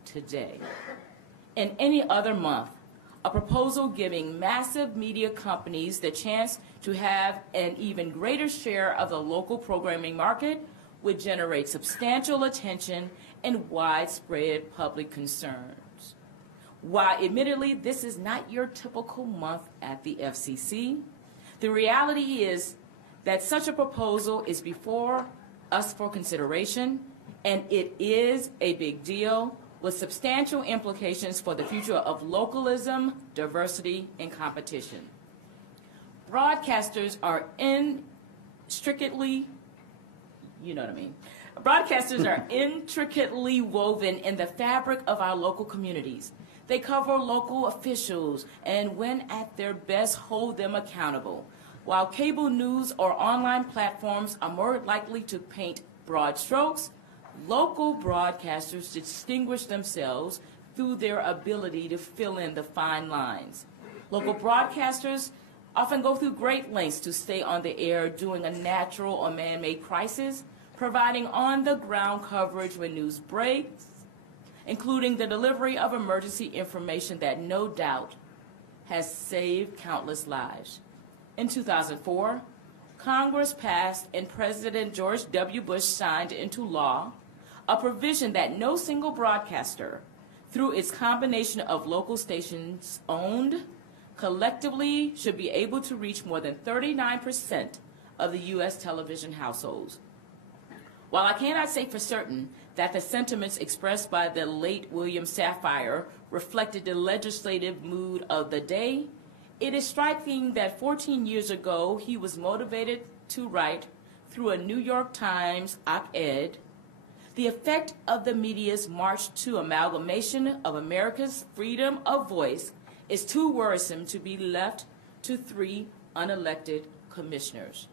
today. In any other month, a proposal giving massive media companies the chance to have an even greater share of the local programming market would generate substantial attention and widespread public concerns. While admittedly this is not your typical month at the FCC, the reality is that such a proposal is before us for consideration, and it is a big deal with substantial implications for the future of localism, diversity, and competition. Broadcasters are intricately woven in the fabric of our local communities. They cover local officials and, when at their best, hold them accountable. While cable news or online platforms are more likely to paint broad strokes, local broadcasters distinguish themselves through their ability to fill in the fine lines. Local broadcasters often go through great lengths to stay on the air during a natural or man-made crisis, providing on-the-ground coverage when news breaks, including the delivery of emergency information that no doubt has saved countless lives. In 2004, Congress passed and President George W. Bush signed into law a provision that no single broadcaster, through its combination of local stations owned, collectively should be able to reach more than 39% of the U.S. television households. While I cannot say for certain that the sentiments expressed by the late William Safire reflected the legislative mood of the day, it is striking that 14 years ago he was motivated to write, through a New York Times op-ed, "The effect of the media's march to amalgamation of America's freedom of voice is too worrisome to be left to 3 unelected commissioners."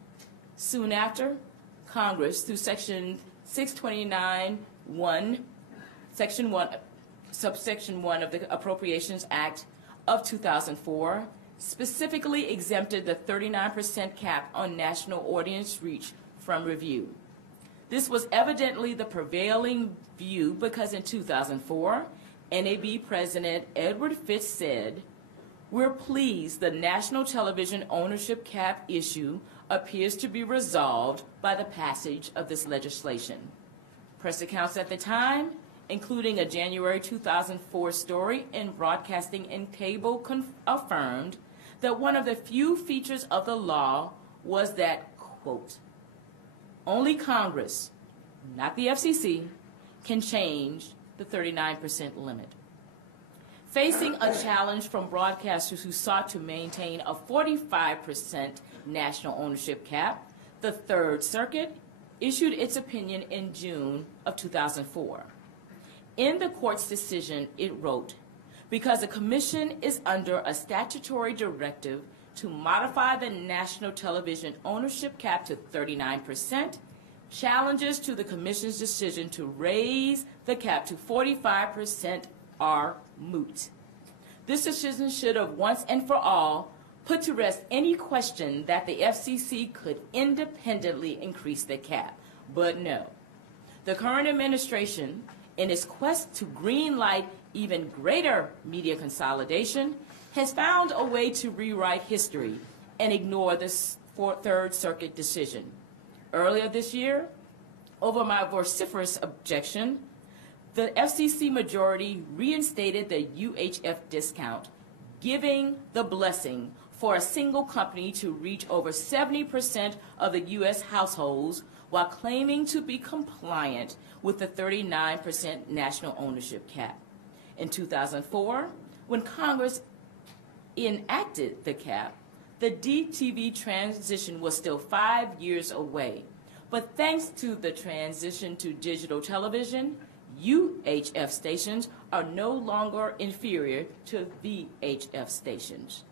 Soon after, Congress, through Section 629(1), subsection 1 of the Appropriations Act of 2004, specifically exempted the 39% cap on national audience reach from review. This was evidently the prevailing view because in 2004, NAB President Edward Fitz said, "We're pleased the national television ownership cap issue appears to be resolved by the passage of this legislation." Press accounts at the time, including a January 2004 story in Broadcasting and Cable, affirmed that one of the few features of the law was that, quote, "Only Congress, not the FCC, can change the 39% limit." Facing a challenge from broadcasters who sought to maintain a 45% national ownership cap, the Third Circuit issued its opinion in June of 2004. In the court's decision, it wrote, "Because the Commission is under a statutory directive to modify the national television ownership cap to 39%, challenges to the Commission's decision to raise the cap to 45% are moot. This decision should have once and for all put to rest any question that the FCC could independently increase the cap. But no. The current administration, in its quest to greenlight even greater media consolidation, has found a way to rewrite history and ignore this Third Circuit decision. Earlier this year, over my vociferous objection, the FCC majority reinstated the UHF discount, giving the blessing for a single company to reach over 70% of the U.S. households while claiming to be compliant with the 39% national ownership cap. In 2004, when Congress enacted the cap, the DTV transition was still 5 years away. But thanks to the transition to digital television, UHF stations are no longer inferior to VHF stations.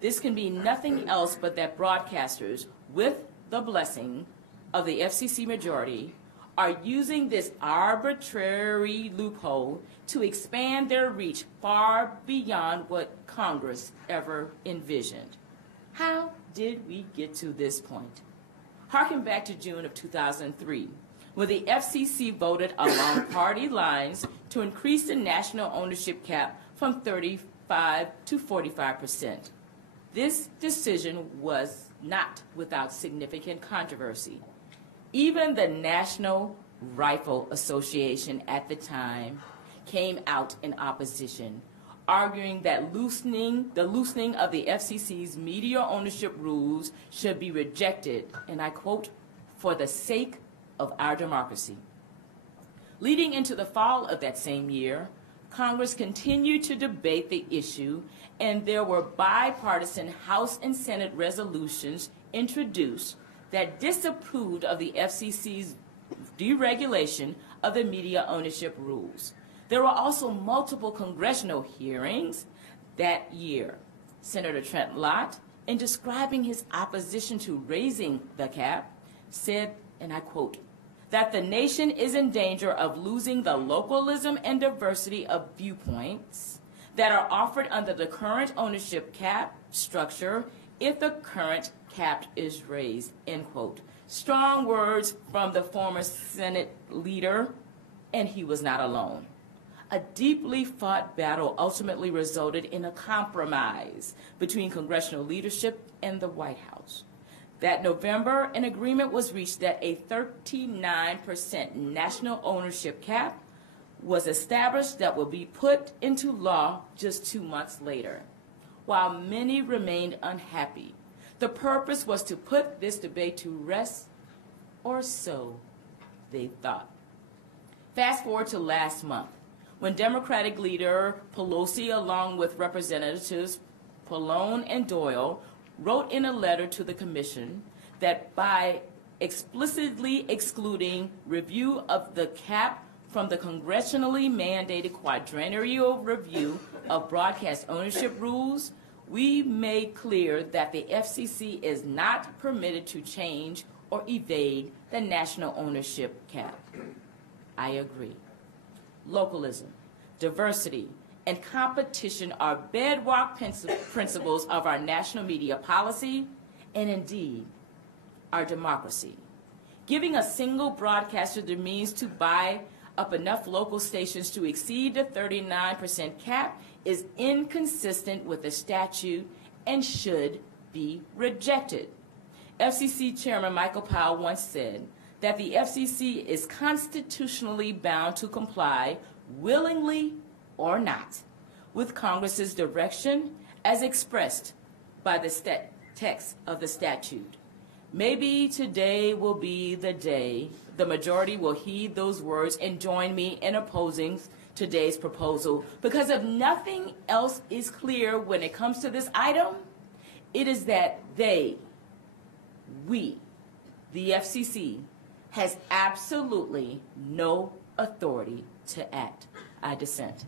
This can be nothing else but that broadcasters, with the blessing of the FCC majority, are using this arbitrary loophole to expand their reach far beyond what Congress ever envisioned. How did we get to this point? Harken back to June of 2003, when the FCC voted along party lines to increase the national ownership cap from 35 to 45%. This decision was not without significant controversy. Even the National Rifle Association at the time came out in opposition, arguing that the loosening of the FCC's media ownership rules should be rejected, and I quote, for the sake of our democracy. Leading into the fall of that same year, Congress continued to debate the issue, and there were bipartisan House and Senate resolutions introduced that disapproved of the FCC's deregulation of the media ownership rules. There were also multiple congressional hearings that year. Senator Trent Lott, in describing his opposition to raising the cap, said, and I quote, that the nation is in danger of losing the localism and diversity of viewpoints that are offered under the current ownership cap structure if the current cap is raised, end quote. Strong words from the former Senate leader, and he was not alone. A deeply fought battle ultimately resulted in a compromise between congressional leadership and the White House. That November, an agreement was reached that a 39% national ownership cap was established that will be put into law just 2 months later. While many remained unhappy, the purpose was to put this debate to rest, or so they thought. Fast forward to last month, when Democratic leader Pelosi, along with Representatives Pallone and Doyle, wrote in a letter to the Commission that by explicitly excluding review of the cap from the congressionally mandated quadrennial review of broadcast ownership rules, we made clear that the FCC is not permitted to change or evade the national ownership cap. I agree. Localism, diversity, and competition are bedrock principles of our national media policy and indeed our democracy. Giving a single broadcaster the means to buy up enough local stations to exceed the 39% cap is inconsistent with the statute and should be rejected. FCC Chairman Michael Powell once said that the FCC is constitutionally bound to comply, willingly or not, with Congress's direction as expressed by the text of the statute. Maybe today will be the day the majority will heed those words and join me in opposing today's proposal, because if nothing else is clear when it comes to this item, it is that we, the FCC, has absolutely no authority to act. I dissent.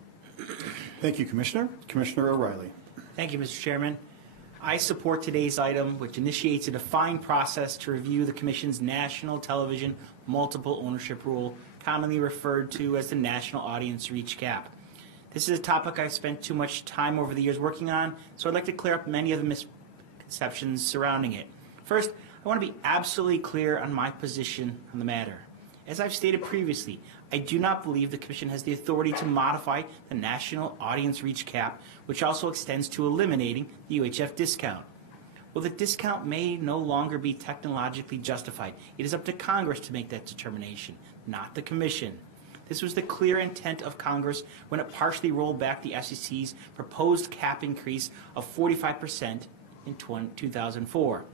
Thank you, Commissioner. Commissioner O'Reilly. Thank you, Mr. Chairman. I support today's item, which initiates a defined process to review the Commission's National Television Multiple Ownership Rule, commonly referred to as the National Audience Reach Cap. This is a topic I've spent too much time over the years working on, so I'd like to clear up many of the misconceptions surrounding it. First, I want to be absolutely clear on my position on the matter. As I've stated previously, I do not believe the Commission has the authority to modify the National Audience Reach Cap, which also extends to eliminating the UHF discount. Well, the discount may no longer be technologically justified. It is up to Congress to make that determination, not the Commission. This was the clear intent of Congress when it partially rolled back the FCC's proposed cap increase of 45% in 2004.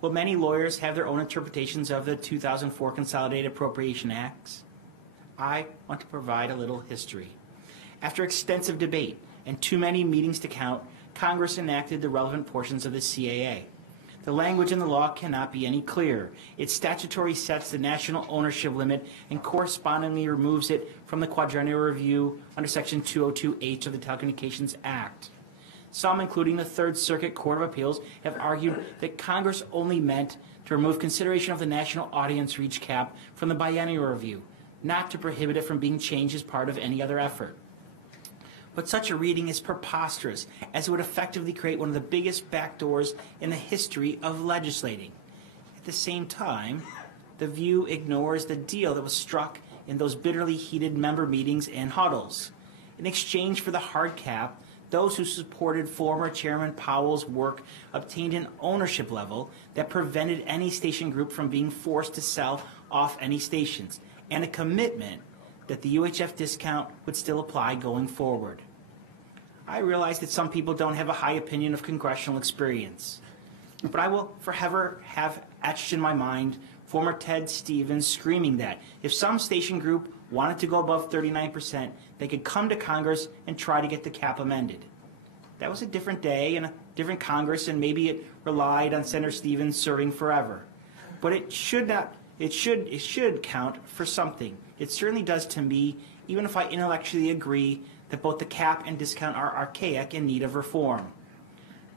While many lawyers have their own interpretations of the 2004 Consolidated Appropriation Acts, I want to provide a little history. After extensive debate and too many meetings to count, Congress enacted the relevant portions of the CAA. The language in the law cannot be any clearer. It statutorily sets the national ownership limit and correspondingly removes it from the quadrennial review under Section 202H of the Telecommunications Act. Some, including the Third Circuit Court of Appeals, have argued that Congress only meant to remove consideration of the national audience reach cap from the biennial review, not to prohibit it from being changed as part of any other effort. But such a reading is preposterous, as it would effectively create one of the biggest backdoors in the history of legislating. At the same time, the view ignores the deal that was struck in those bitterly heated member meetings and huddles. In exchange for the hard cap, those who supported former Chairman Powell's work obtained an ownership level that prevented any station group from being forced to sell off any stations, and a commitment that the UHF discount would still apply going forward. I realize that some people don't have a high opinion of congressional experience, but I will forever have etched in my mind former Ted Stevens screaming that if some station group wanted to go above 39%, they could come to Congress and try to get the cap amended. That was a different day and a different Congress, and maybe it relied on Senator Stevens serving forever. But it should count for something. It certainly does to me, even if I intellectually agree that both the cap and discount are archaic and in need of reform.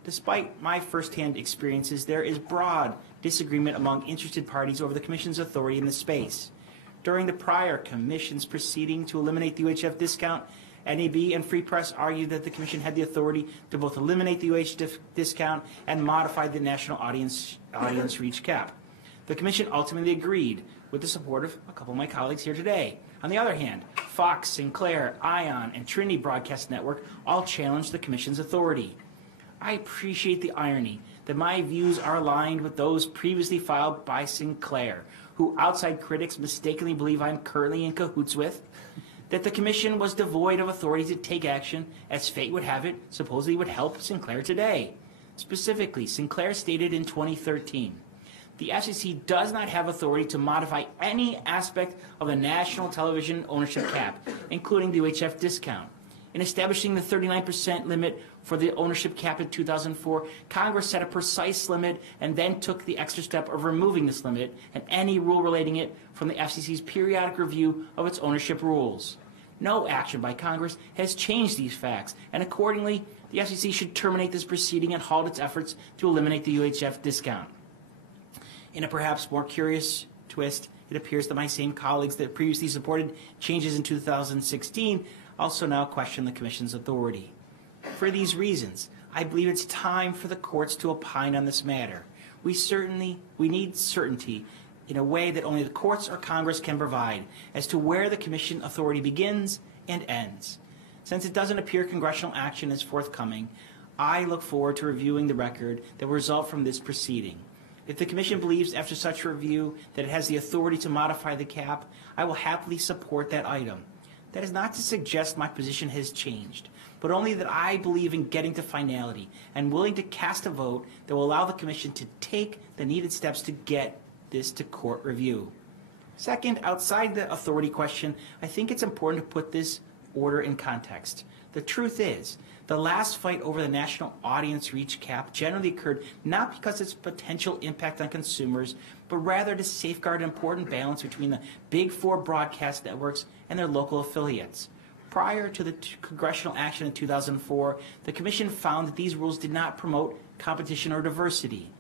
Despite my firsthand experiences, there is broad disagreement among interested parties over the Commission's authority in this space. During the prior Commission's proceeding to eliminate the UHF discount, NAB and Free Press argued that the Commission had the authority to both eliminate the UHF discount and modify the national audience reach cap. The Commission ultimately agreed, with the support of a couple of my colleagues here today. On the other hand, Fox, Sinclair, ION, and Trinity Broadcast Network all challenged the Commission's authority. I appreciate the irony that my views are aligned with those previously filed by Sinclair, who outside critics mistakenly believe I'm currently in cahoots with, that the Commission was devoid of authority to take action, as fate would have it, supposedly would help Sinclair today. Specifically, Sinclair stated in 2013, the FCC does not have authority to modify any aspect of the national television ownership cap, including the UHF discount. In establishing the 39% limit for the ownership cap in 2004, Congress set a precise limit and then took the extra step of removing this limit and any rule relating it from the FCC's periodic review of its ownership rules. No action by Congress has changed these facts, and accordingly, the FCC should terminate this proceeding and halt its efforts to eliminate the UHF discount. In a perhaps more curious twist, it appears that my same colleagues that previously supported changes in 2016 also now question the Commission's authority. For these reasons, I believe it's time for the courts to opine on this matter. We need certainty in a way that only the courts or Congress can provide as to where the Commission authority begins and ends. Since it doesn't appear congressional action is forthcoming, I look forward to reviewing the record that will result from this proceeding. If the Commission believes after such review that it has the authority to modify the cap, I will happily support that item. That is not to suggest my position has changed, but only that I believe in getting to finality and willing to cast a vote that will allow the Commission to take the needed steps to get this to court review. Second, outside the authority question, I think it's important to put this order in context. The truth is, the last fight over the national audience reach cap generally occurred not because of its potential impact on consumers, but rather to safeguard an important balance between the big four broadcast networks and their local affiliates. Prior to the congressional action in 2004, the Commission found that these rules did not promote competition, or diversity.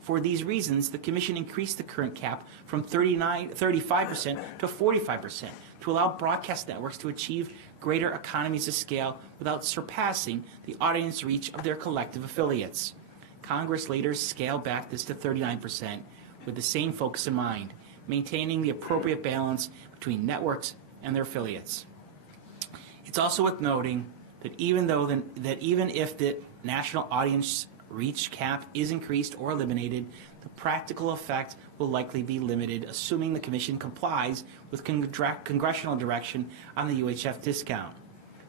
For these reasons, the Commission increased the current cap from 35% to 45% to allow broadcast networks to achieve greater economies of scale without surpassing the audience reach of their collective affiliates. Congress later scaled back this to 39% with the same focus in mind, maintaining the appropriate balance between networks and their affiliates. It's also worth noting that even if the national audience reach cap is increased or eliminated, the practical effect will likely be limited, assuming the Commission complies with congressional direction on the UHF discount.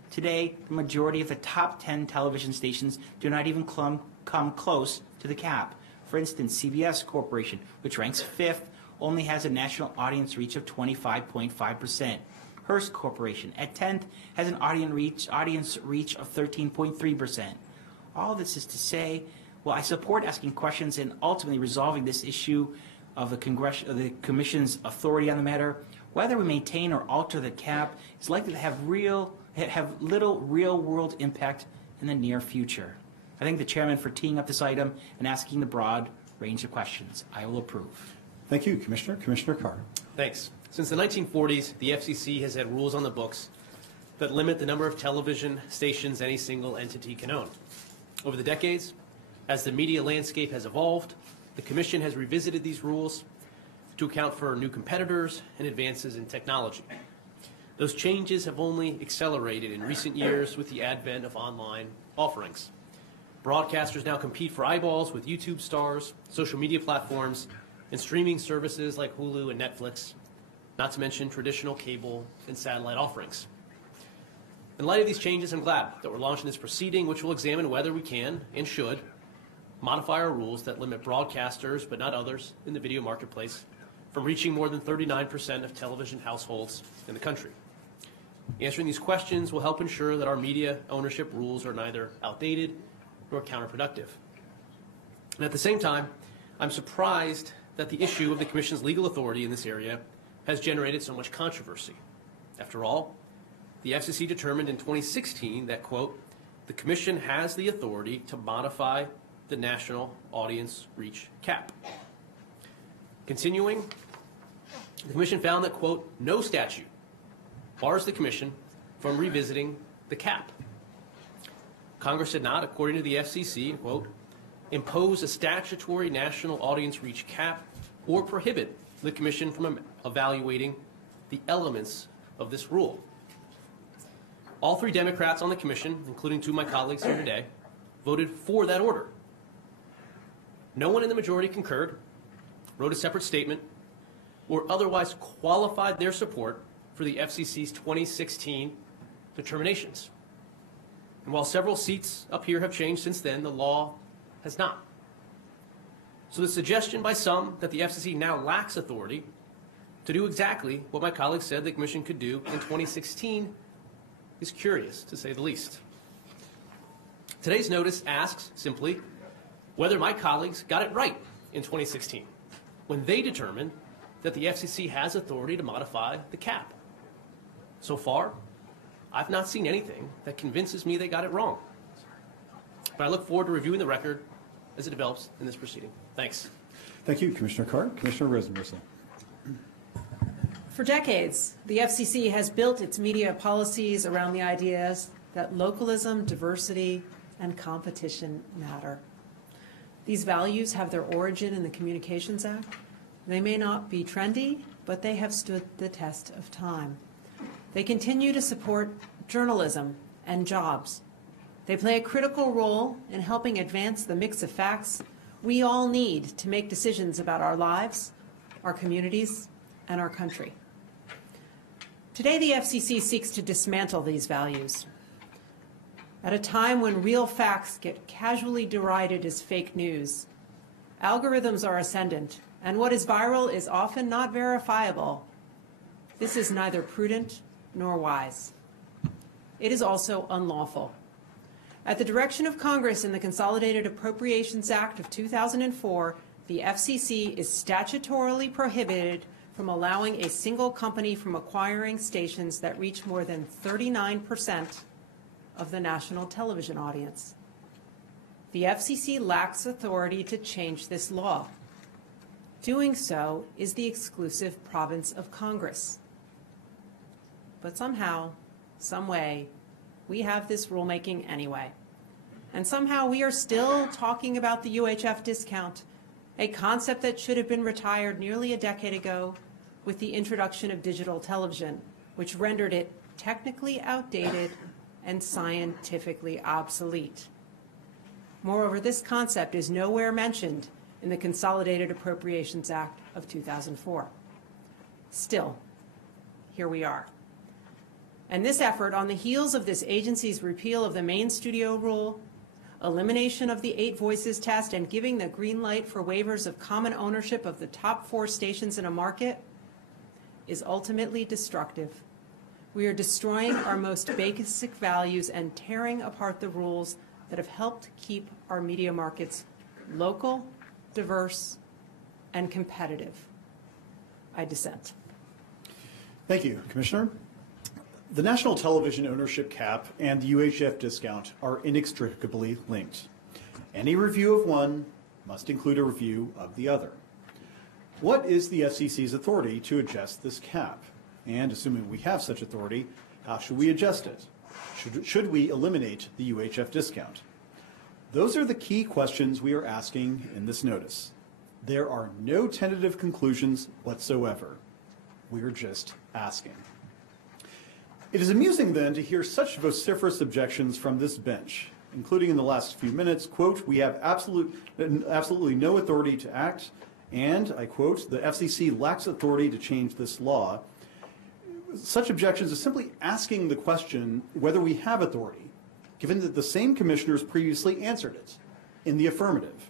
Today, the majority of the top 10 television stations do not even come close to the cap. For instance, CBS Corporation, which ranks 5th, only has a national audience reach of 25.5%. Hearst Corporation, at 10th, has an audience reach of 13.3%. All this is to say, well, I support asking questions and ultimately resolving this issue of the Commission's authority on the matter. Whether we maintain or alter the cap is likely to have little real-world impact in the near future. I thank the Chairman for teeing up this item and asking the broad range of questions. I will approve. Thank you, Commissioner. Commissioner Carr. Thanks. Since the 1940s, the FCC has had rules on the books that limit the number of television stations any single entity can own. Over the decades, as the media landscape has evolved, the Commission has revisited these rules to account for new competitors and advances in technology. Those changes have only accelerated in recent years with the advent of online offerings. Broadcasters now compete for eyeballs with YouTube stars, social media platforms, and streaming services like Hulu and Netflix, not to mention traditional cable and satellite offerings. In light of these changes, I'm glad that we're launching this proceeding, which will examine whether we can and should modify our rules that limit broadcasters, but not others, in the video marketplace from reaching more than 39% of television households in the country. Answering these questions will help ensure that our media ownership rules are neither outdated nor counterproductive. And at the same time, I'm surprised that the issue of the Commission's legal authority in this area has generated so much controversy. After all, the FCC determined in 2016 that, quote, the Commission has the authority to modify the national audience reach cap. Continuing, the Commission found that, quote, no statute bars the Commission from revisiting the cap. Congress did not, according to the FCC, quote, impose a statutory national audience reach cap or prohibit the Commission from evaluating the elements of this rule. All 3 Democrats on the Commission, including 2 of my colleagues here today, voted for that order. No one in the majority concurred, wrote a separate statement, or otherwise qualified their support for the FCC's 2016 determinations. And while several seats up here have changed since then, the law has not. So the suggestion by some that the FCC now lacks authority to do exactly what my colleagues said the Commission could do in 2016 is curious, to say the least. Today's notice asks simply whether my colleagues got it right in 2016 when they determined that the FCC has authority to modify the cap. So far, I've not seen anything that convinces me they got it wrong. But I look forward to reviewing the record as it develops in this proceeding. Thanks. Thank you, Commissioner Carr. Commissioner Rosenworcel. For decades, the FCC has built its media policies around the ideas that localism, diversity, and competition matter. These values have their origin in the Communications Act. They may not be trendy, but they have stood the test of time. They continue to support journalism and jobs. They play a critical role in helping advance the mix of facts we all need to make decisions about our lives, our communities, and our country. Today, the FCC seeks to dismantle these values. At a time when real facts get casually derided as fake news, algorithms are ascendant, and what is viral is often not verifiable. This is neither prudent nor wise. It is also unlawful. At the direction of Congress in the Consolidated Appropriations Act of 2004, the FCC is statutorily prohibited from allowing a single company from acquiring stations that reach more than 39% of the national television audience. The the FCC lacks authority to change this law. Doing so is the exclusive province of Congress. But somehow, some way, we have this rulemaking anyway. And somehow we are still talking about the UHF discount, a concept that should have been retired nearly a decade ago with the introduction of digital television, which rendered it technically outdated and scientifically obsolete. Moreover, this concept is nowhere mentioned in the Consolidated Appropriations Act of 2004. Still, here we are. And this effort, on the heels of this agency's repeal of the main studio rule, elimination of the 8 voices test, and giving the green light for waivers of common ownership of the top 4 stations in a market, is ultimately destructive. We are destroying our most basic values and tearing apart the rules that have helped keep our media markets local, diverse, and competitive. I dissent. Thank you, Commissioner. The national television ownership cap and the UHF discount are inextricably linked. Any review of one must include a review of the other. What is the FCC's authority to adjust this cap? And assuming we have such authority, how should we adjust it? Should we eliminate the UHF discount? Those are the key questions we are asking in this notice. There are no tentative conclusions whatsoever. We are just asking. It is amusing then to hear such vociferous objections from this bench, including in the last few minutes, quote, "We have absolutely no authority to act," and, I quote, "The FCC lacks authority to change this law." Such objections are simply asking the question whether we have authority, given that the same commissioners previously answered it in the affirmative.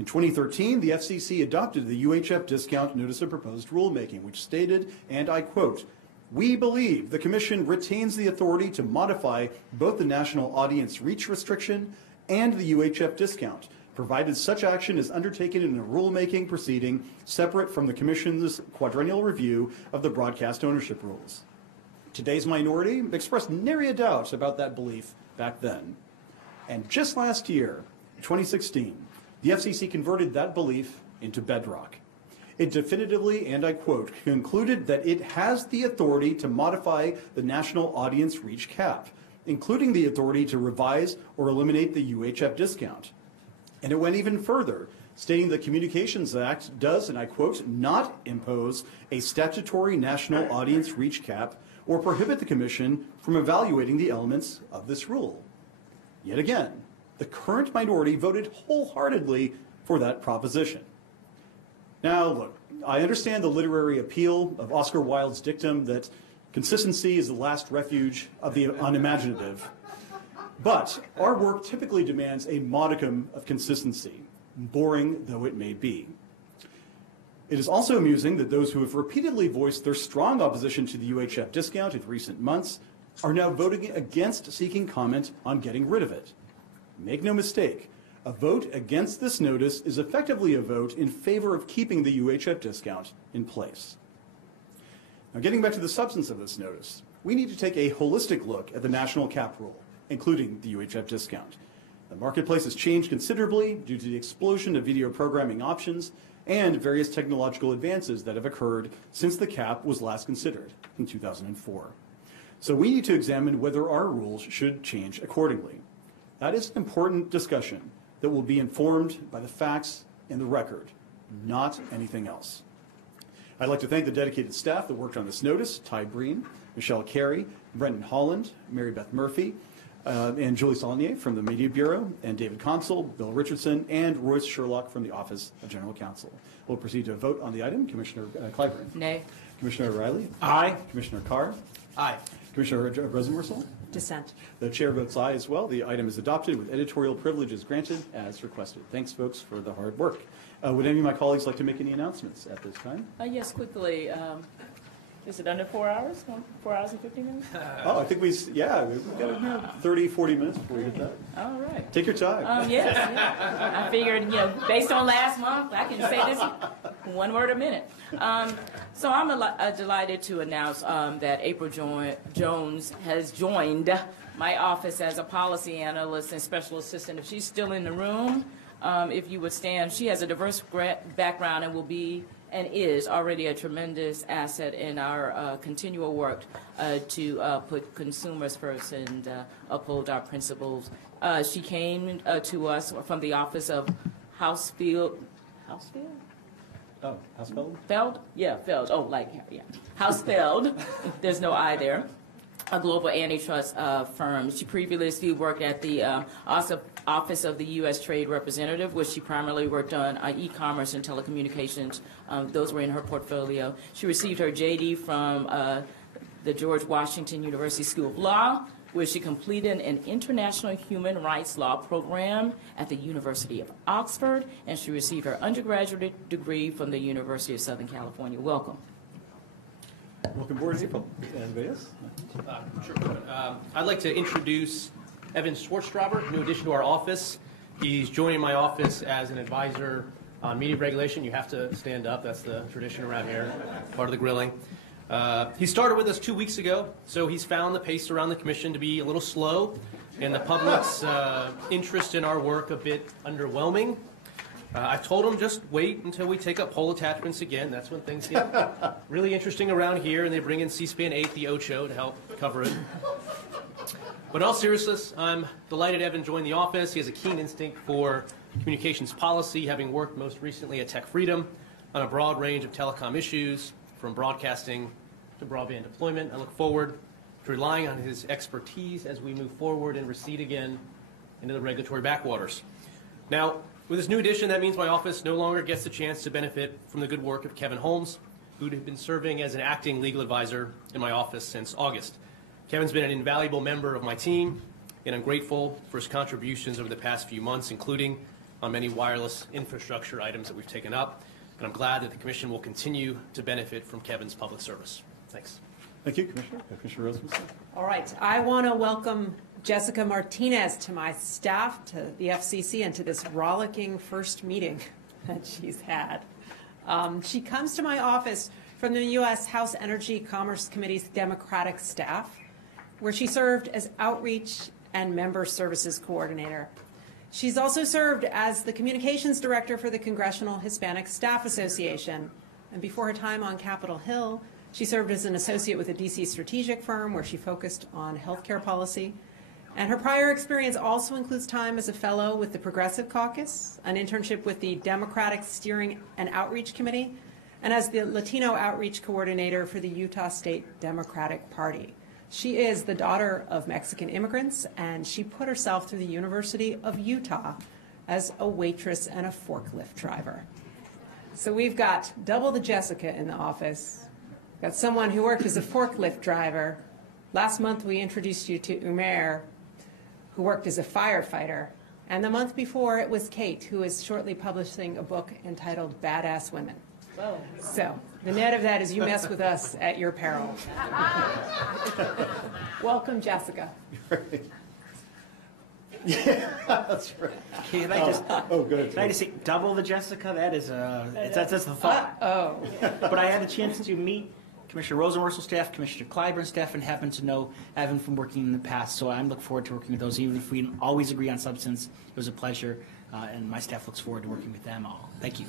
In 2013, the FCC adopted the UHF discount notice of proposed rulemaking, which stated, and I quote, "We believe the Commission retains the authority to modify both the national audience reach restriction and the UHF discount, provided such action is undertaken in a rulemaking proceeding separate from the Commission's quadrennial review of the broadcast ownership rules." Today's minority expressed nary a doubt about that belief back then. And just last year, 2016, the FCC converted that belief into bedrock. It definitively, and I quote, concluded that it has the authority to modify the national audience reach cap, including the authority to revise or eliminate the UHF discount. And it went even further, stating the Communications Act does, and I quote, not impose a statutory national audience reach cap or prohibit the Commission from evaluating the elements of this rule. Yet again, the current minority voted wholeheartedly for that proposition. Now, look, I understand the literary appeal of Oscar Wilde's dictum that consistency is the last refuge of the unimaginative. But our work typically demands a modicum of consistency, boring though it may be. It is also amusing that those who have repeatedly voiced their strong opposition to the UHF discount in recent months are now voting against seeking comment on getting rid of it. Make no mistake, a vote against this notice is effectively a vote in favor of keeping the UHF discount in place. Now, getting back to the substance of this notice, we need to take a holistic look at the national cap rule, including the UHF discount. The marketplace has changed considerably due to the explosion of video programming options and various technological advances that have occurred since the cap was last considered in 2004. So we need to examine whether our rules should change accordingly. That is an important discussion that will be informed by the facts and the record, not anything else. I'd like to thank the dedicated staff that worked on this notice: Ty Breen, Michelle Carey, Brendan Holland, Mary Beth Murphy, and Julie Saulnier from the Media Bureau, and David Consul, Bill Richardson, and Royce Sherlock from the Office of General Counsel. We'll proceed to a vote on the item. Commissioner Clyburn. Nay. Commissioner Riley. Aye. Commissioner Carr. Aye. Commissioner Rosenworcel. Dissent. The chair votes aye as well. The item is adopted with editorial privileges granted as requested. Thanks, folks, for the hard work. Would any of my colleagues like to make any announcements at this time? Yes, quickly. Is it under 4 hours? 4 hours and 50 minutes? I think we've got 30, 40 minutes before we hit that. All right. Take your time. Yes. Yeah. I figured, based on last month, I can say this. One word a minute. So I'm delighted to announce that April Jones has joined my office as a policy analyst and special assistant. If she's still in the room, if you would stand. She has a diverse background and will be and is already a tremendous asset in our continual work to put consumers first and uphold our principles. She came to us from the office of Housefield? Oh, Hausfeld? Feld? Yeah, Feld. Oh, like, yeah. Hausfeld. There's no I there. A global antitrust firm. She previously worked at the Office of the U.S. Trade Representative, which she primarily worked on e-commerce and telecommunications. Those were in her portfolio. She received her J.D. from the George Washington University School of Law, where she completed an international human rights law program at the University of Oxford, and she received her undergraduate degree from the University of Southern California. Welcome. Welcome aboard, April. Anybody else? Sure. I'd like to introduce Evan Schwartztraber, new addition to our office. He's joining my office as an advisor on media regulation. You have to stand up. That's the tradition around here, part of the grilling. He started with us 2 weeks ago, so he's found the pace around the commission to be a little slow and the public's interest in our work a bit underwhelming. I told him just wait until we take up poll attachments again. That's when things get really interesting around here, and they bring in C-SPAN 8, the Ocho, to help cover it. But in all seriousness, I'm delighted Evan joined the office. He has a keen instinct for communications policy, having worked most recently at Tech Freedom on a broad range of telecom issues, from broadcasting to broadband deployment. I look forward to relying on his expertise as we move forward and recede again into the regulatory backwaters. Now, with this new addition, that means my office no longer gets the chance to benefit from the good work of Kevin Holmes, who had been serving as an acting legal advisor in my office since August. Kevin's been an invaluable member of my team, and I'm grateful for his contributions over the past few months, including on many wireless infrastructure items that we've taken up. And I'm glad that the Commission will continue to benefit from Kevin's public service. Thanks. Thank you, Commissioner. Commissioner Rosenberg. All right. I want to welcome Jessica Martinez to my staff, to the FCC, and to this rollicking first meeting that she's had. She comes to my office from the U.S. House Energy Commerce Committee's Democratic staff, where she served as Outreach and Member Services Coordinator. She's also served as the Communications Director for the Congressional Hispanic Staff Association. And before her time on Capitol Hill, she served as an associate with a D.C. strategic firm where she focused on healthcare policy. And her prior experience also includes time as a fellow with the Progressive Caucus, an internship with the Democratic Steering and Outreach Committee, and as the Latino Outreach Coordinator for the Utah State Democratic Party. She is the daughter of Mexican immigrants, and she put herself through the University of Utah as a waitress and a forklift driver. So we've got double the Jessica in the office. Got someone who worked as a forklift driver. Last month we introduced you to Umair, who worked as a firefighter. And the month before it was Kate, who is shortly publishing a book entitled Badass Women. Whoa. So the net of that is you mess with us at your peril. Welcome, Jessica. Yeah, that's right. Can I just, go ahead. Can I just say double the Jessica? That is that's the thought. Oh. But I had the chance to meet Commissioner Rosenworcel's staff, Commissioner Clyburn's staff, and happen to know Evan from working in the past. So I'm looking forward to working with those. Even if we didn't always agree on substance, it was a pleasure, and my staff looks forward to working with them all. Thank you.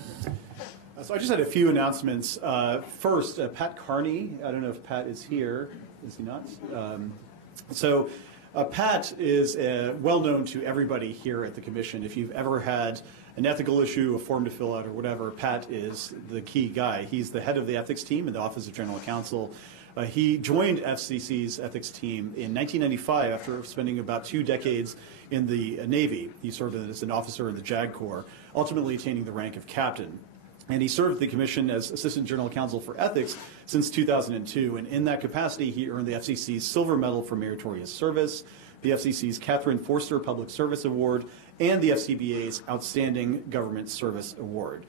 So I just had a few announcements. First, Pat Carney. I don't know if Pat is here. Is he not? Pat is well known to everybody here at the Commission. If you've ever had an ethical issue, a form to fill out, or whatever, Pat is the key guy. He's the head of the ethics team in the Office of General Counsel. He joined FCC's ethics team in 1995 after spending about 2 decades in the Navy. He served as an officer in the JAG Corps, ultimately attaining the rank of captain. And he served the Commission as Assistant General Counsel for Ethics since 2002. And in that capacity, he earned the FCC's Silver Medal for Meritorious Service, the FCC's Catherine Forster Public Service Award, and the FCBA's Outstanding Government Service Award.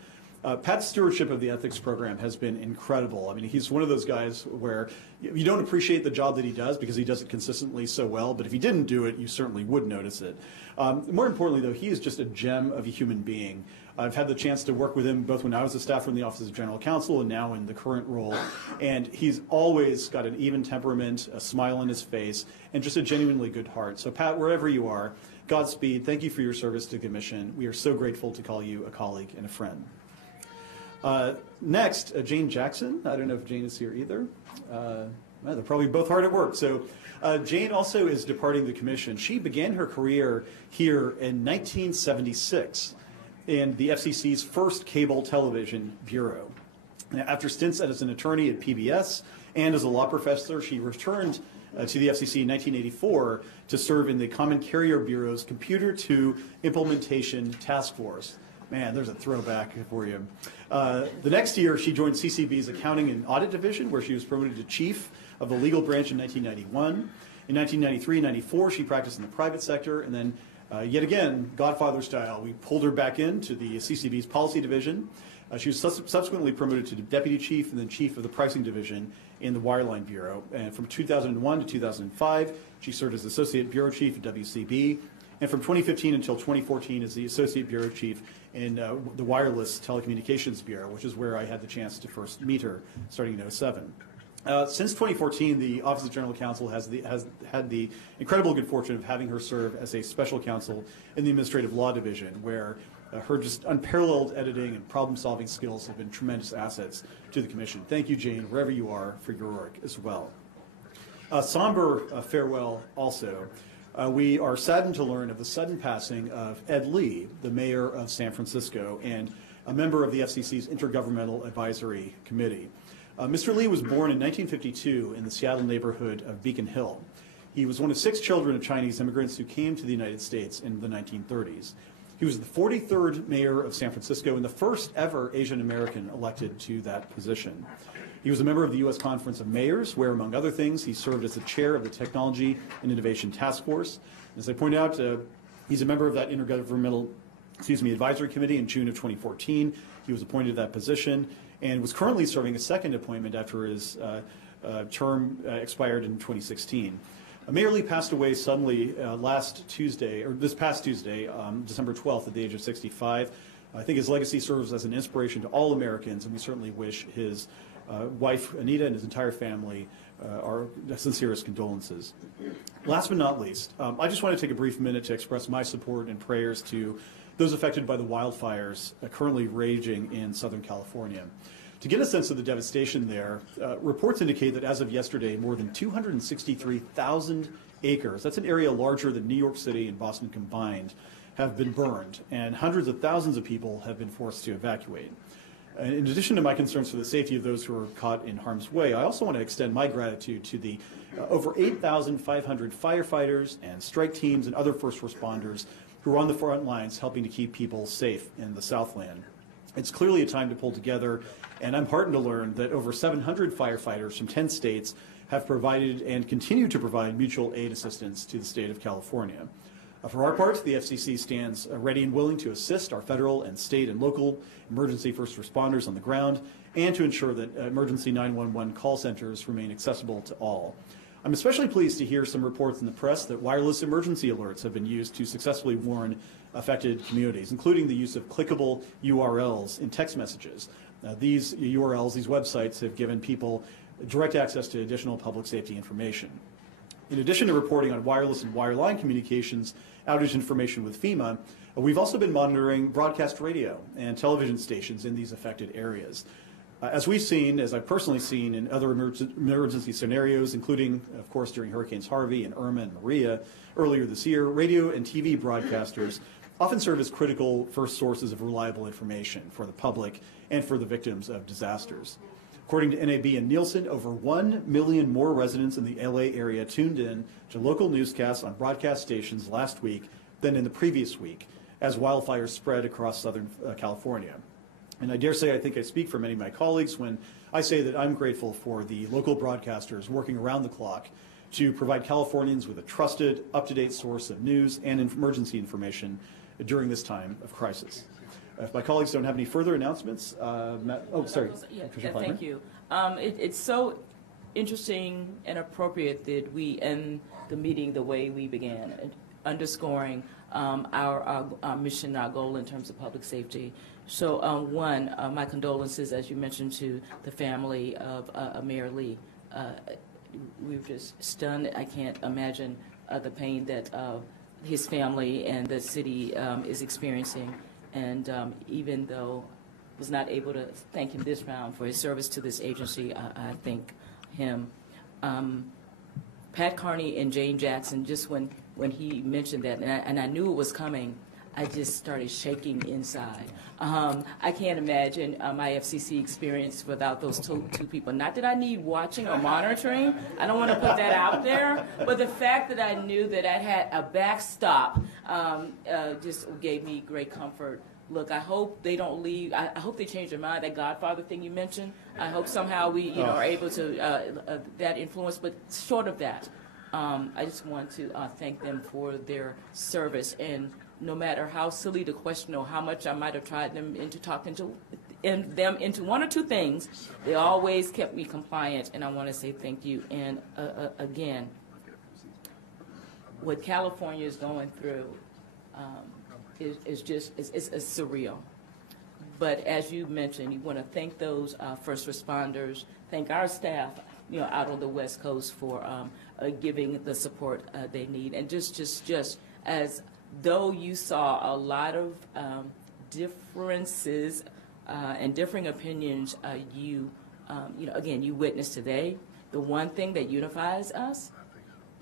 Pat's stewardship of the ethics program has been incredible. I mean, he's one of those guys where you don't appreciate the job that he does because he does it consistently so well, but if he didn't do it, you certainly would notice it. More importantly, though, he is just a gem of a human being. I've had the chance to work with him both when I was a staffer in the Office of General Counsel and now in the current role. And he's always got an even temperament, a smile on his face, and just a genuinely good heart. So Pat, wherever you are, Godspeed. Thank you for your service to the Commission. We are so grateful to call you a colleague and a friend. Next, Jane Jackson. I don't know if Jane is here either. Well, they're probably both hard at work. So Jane also is departing the Commission. She began her career here in 1976 in the FCC's first cable television bureau. After stints as an attorney at PBS and as a law professor, she returned to the FCC in 1984 to serve in the Common Carrier Bureau's Computer to Implementation Task Force. Man, there's a throwback for you. The next year, she joined CCB's Accounting and Audit Division, where she was promoted to chief of the legal branch in 1991. In 1993-94, she practiced in the private sector, and then yet again, Godfather style, we pulled her back into the CCB's Policy Division. She was subsequently promoted to deputy chief and then chief of the Pricing Division in the Wireline Bureau. And from 2001 to 2005, she served as associate bureau chief at WCB. And from 2015 until 2014 as the associate bureau chief in the Wireless Telecommunications Bureau, which is where I had the chance to first meet her starting in 2007. Since 2014, the Office of General Counsel has had the incredible good fortune of having her serve as a special counsel in the Administrative Law Division, where her just unparalleled editing and problem-solving skills have been tremendous assets to the Commission. Thank you, Jane, wherever you are, for your work as well. Somber farewell also. We are saddened to learn of the sudden passing of Ed Lee, the mayor of San Francisco and a member of the FCC's Intergovernmental Advisory Committee. Mr. Lee was born in 1952 in the Seattle neighborhood of Beacon Hill. He was one of 6 children of Chinese immigrants who came to the United States in the 1930s. He was the 43rd mayor of San Francisco and the first ever Asian American elected to that position. He was a member of the U.S. Conference of Mayors, where, among other things, he served as the chair of the Technology and Innovation Task Force. As I pointed out, he's a member of that Intergovernmental Advisory Committee in June of 2014. He was appointed to that position and was currently serving a second appointment after his term expired in 2016. Mayor Lee passed away suddenly this past Tuesday, December 12th, at the age of 65. I think his legacy serves as an inspiration to all Americans, and we certainly wish his wife, Anita, and his entire family our sincerest condolences. Last but not least, I just want to take a brief minute to express my support and prayers to those affected by the wildfires currently raging in Southern California. To get a sense of the devastation there, reports indicate that as of yesterday, more than 263,000 acres, that's an area larger than New York City and Boston combined, have been burned, and hundreds of thousands of people have been forced to evacuate. In addition to my concerns for the safety of those who are caught in harm's way, I also want to extend my gratitude to the over 8,500 firefighters and strike teams and other first responders who are on the front lines helping to keep people safe in the Southland. It's clearly a time to pull together, and I'm heartened to learn that over 700 firefighters from 10 states have provided and continue to provide mutual aid assistance to the state of California. For our part, the FCC stands ready and willing to assist our federal and state and local emergency first responders on the ground and to ensure that emergency 911 call centers remain accessible to all. I'm especially pleased to hear some reports in the press that wireless emergency alerts have been used to successfully warn affected communities, including the use of clickable URLs in text messages. These URLs, these websites, have given people direct access to additional public safety information. In addition to reporting on wireless and wireline communications outage information with FEMA, we've also been monitoring broadcast radio and television stations in these affected areas. As we've seen, as I've personally seen in other emergency scenarios, including, of course, during Hurricanes Harvey and Irma and Maria earlier this year, radio and TV broadcasters often serve as critical first sources of reliable information for the public and for the victims of disasters. According to NAB and Nielsen, over 1 million more residents in the LA area tuned in to local newscasts on broadcast stations last week than in the previous week as wildfires spread across Southern California. And I dare say I think I speak for many of my colleagues when I say that I'm grateful for the local broadcasters working around the clock to provide Californians with a trusted, up-to-date source of news and emergency information during this time of crisis. If my colleagues don't have any further announcements, Thank you. It's so interesting and appropriate that we end the meeting the way we began. underscoring our mission, our goal in terms of public safety. So one, my condolences, as you mentioned, to the family of Mayor Lee. We were just stunned. I can't imagine the pain that his family and the city is experiencing. And even though I was not able to thank him this round for his service to this agency, I thank him. Pat Carney and Jane Jackson, just when he mentioned that, and I knew it was coming, I just started shaking inside. I can't imagine my FCC experience without those two people. Not that I need watching or monitoring. I don't want to put that out there. But the fact that I knew that I had a backstop just gave me great comfort. Look, I hope they don't leave. I hope they change their mind. That Godfather thing you mentioned. I hope somehow we are able to that influence. But short of that, I just want to thank them for their service. And no matter how silly the question or how much I might have tried them into talking to them into one or two things, they always kept me compliant, and I want to say thank you. And again, what California is going through is just it's surreal. But as you mentioned, you want to thank those first responders, thank our staff, out on the West Coast for giving the support they need, and just as though you saw a lot of differences and differing opinions, again, you witnessed today. The one thing that unifies us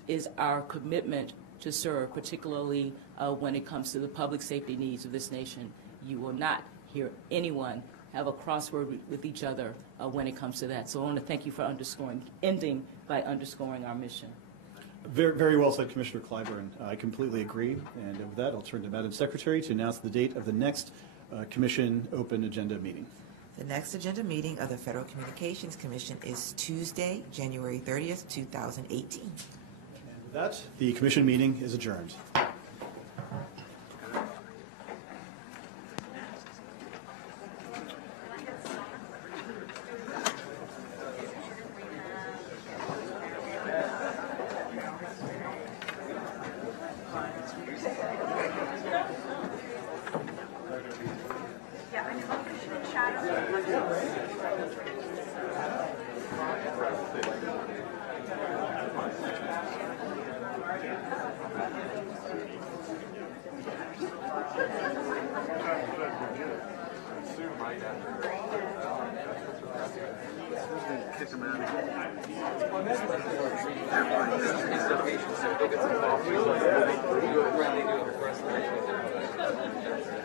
is our commitment to serve, particularly when it comes to the public safety needs of this nation. You will not hear anyone have a crossword with each other when it comes to that. So I want to thank you for ending by underscoring our mission. Very, very well said, Commissioner Clyburn. I completely agree. And with that, I'll turn to Madam Secretary to announce the date of the next Commission open agenda meeting. The next agenda meeting of the Federal Communications Commission is Tuesday, January 30th, 2018. And with that, the Commission meeting is adjourned.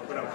But I'm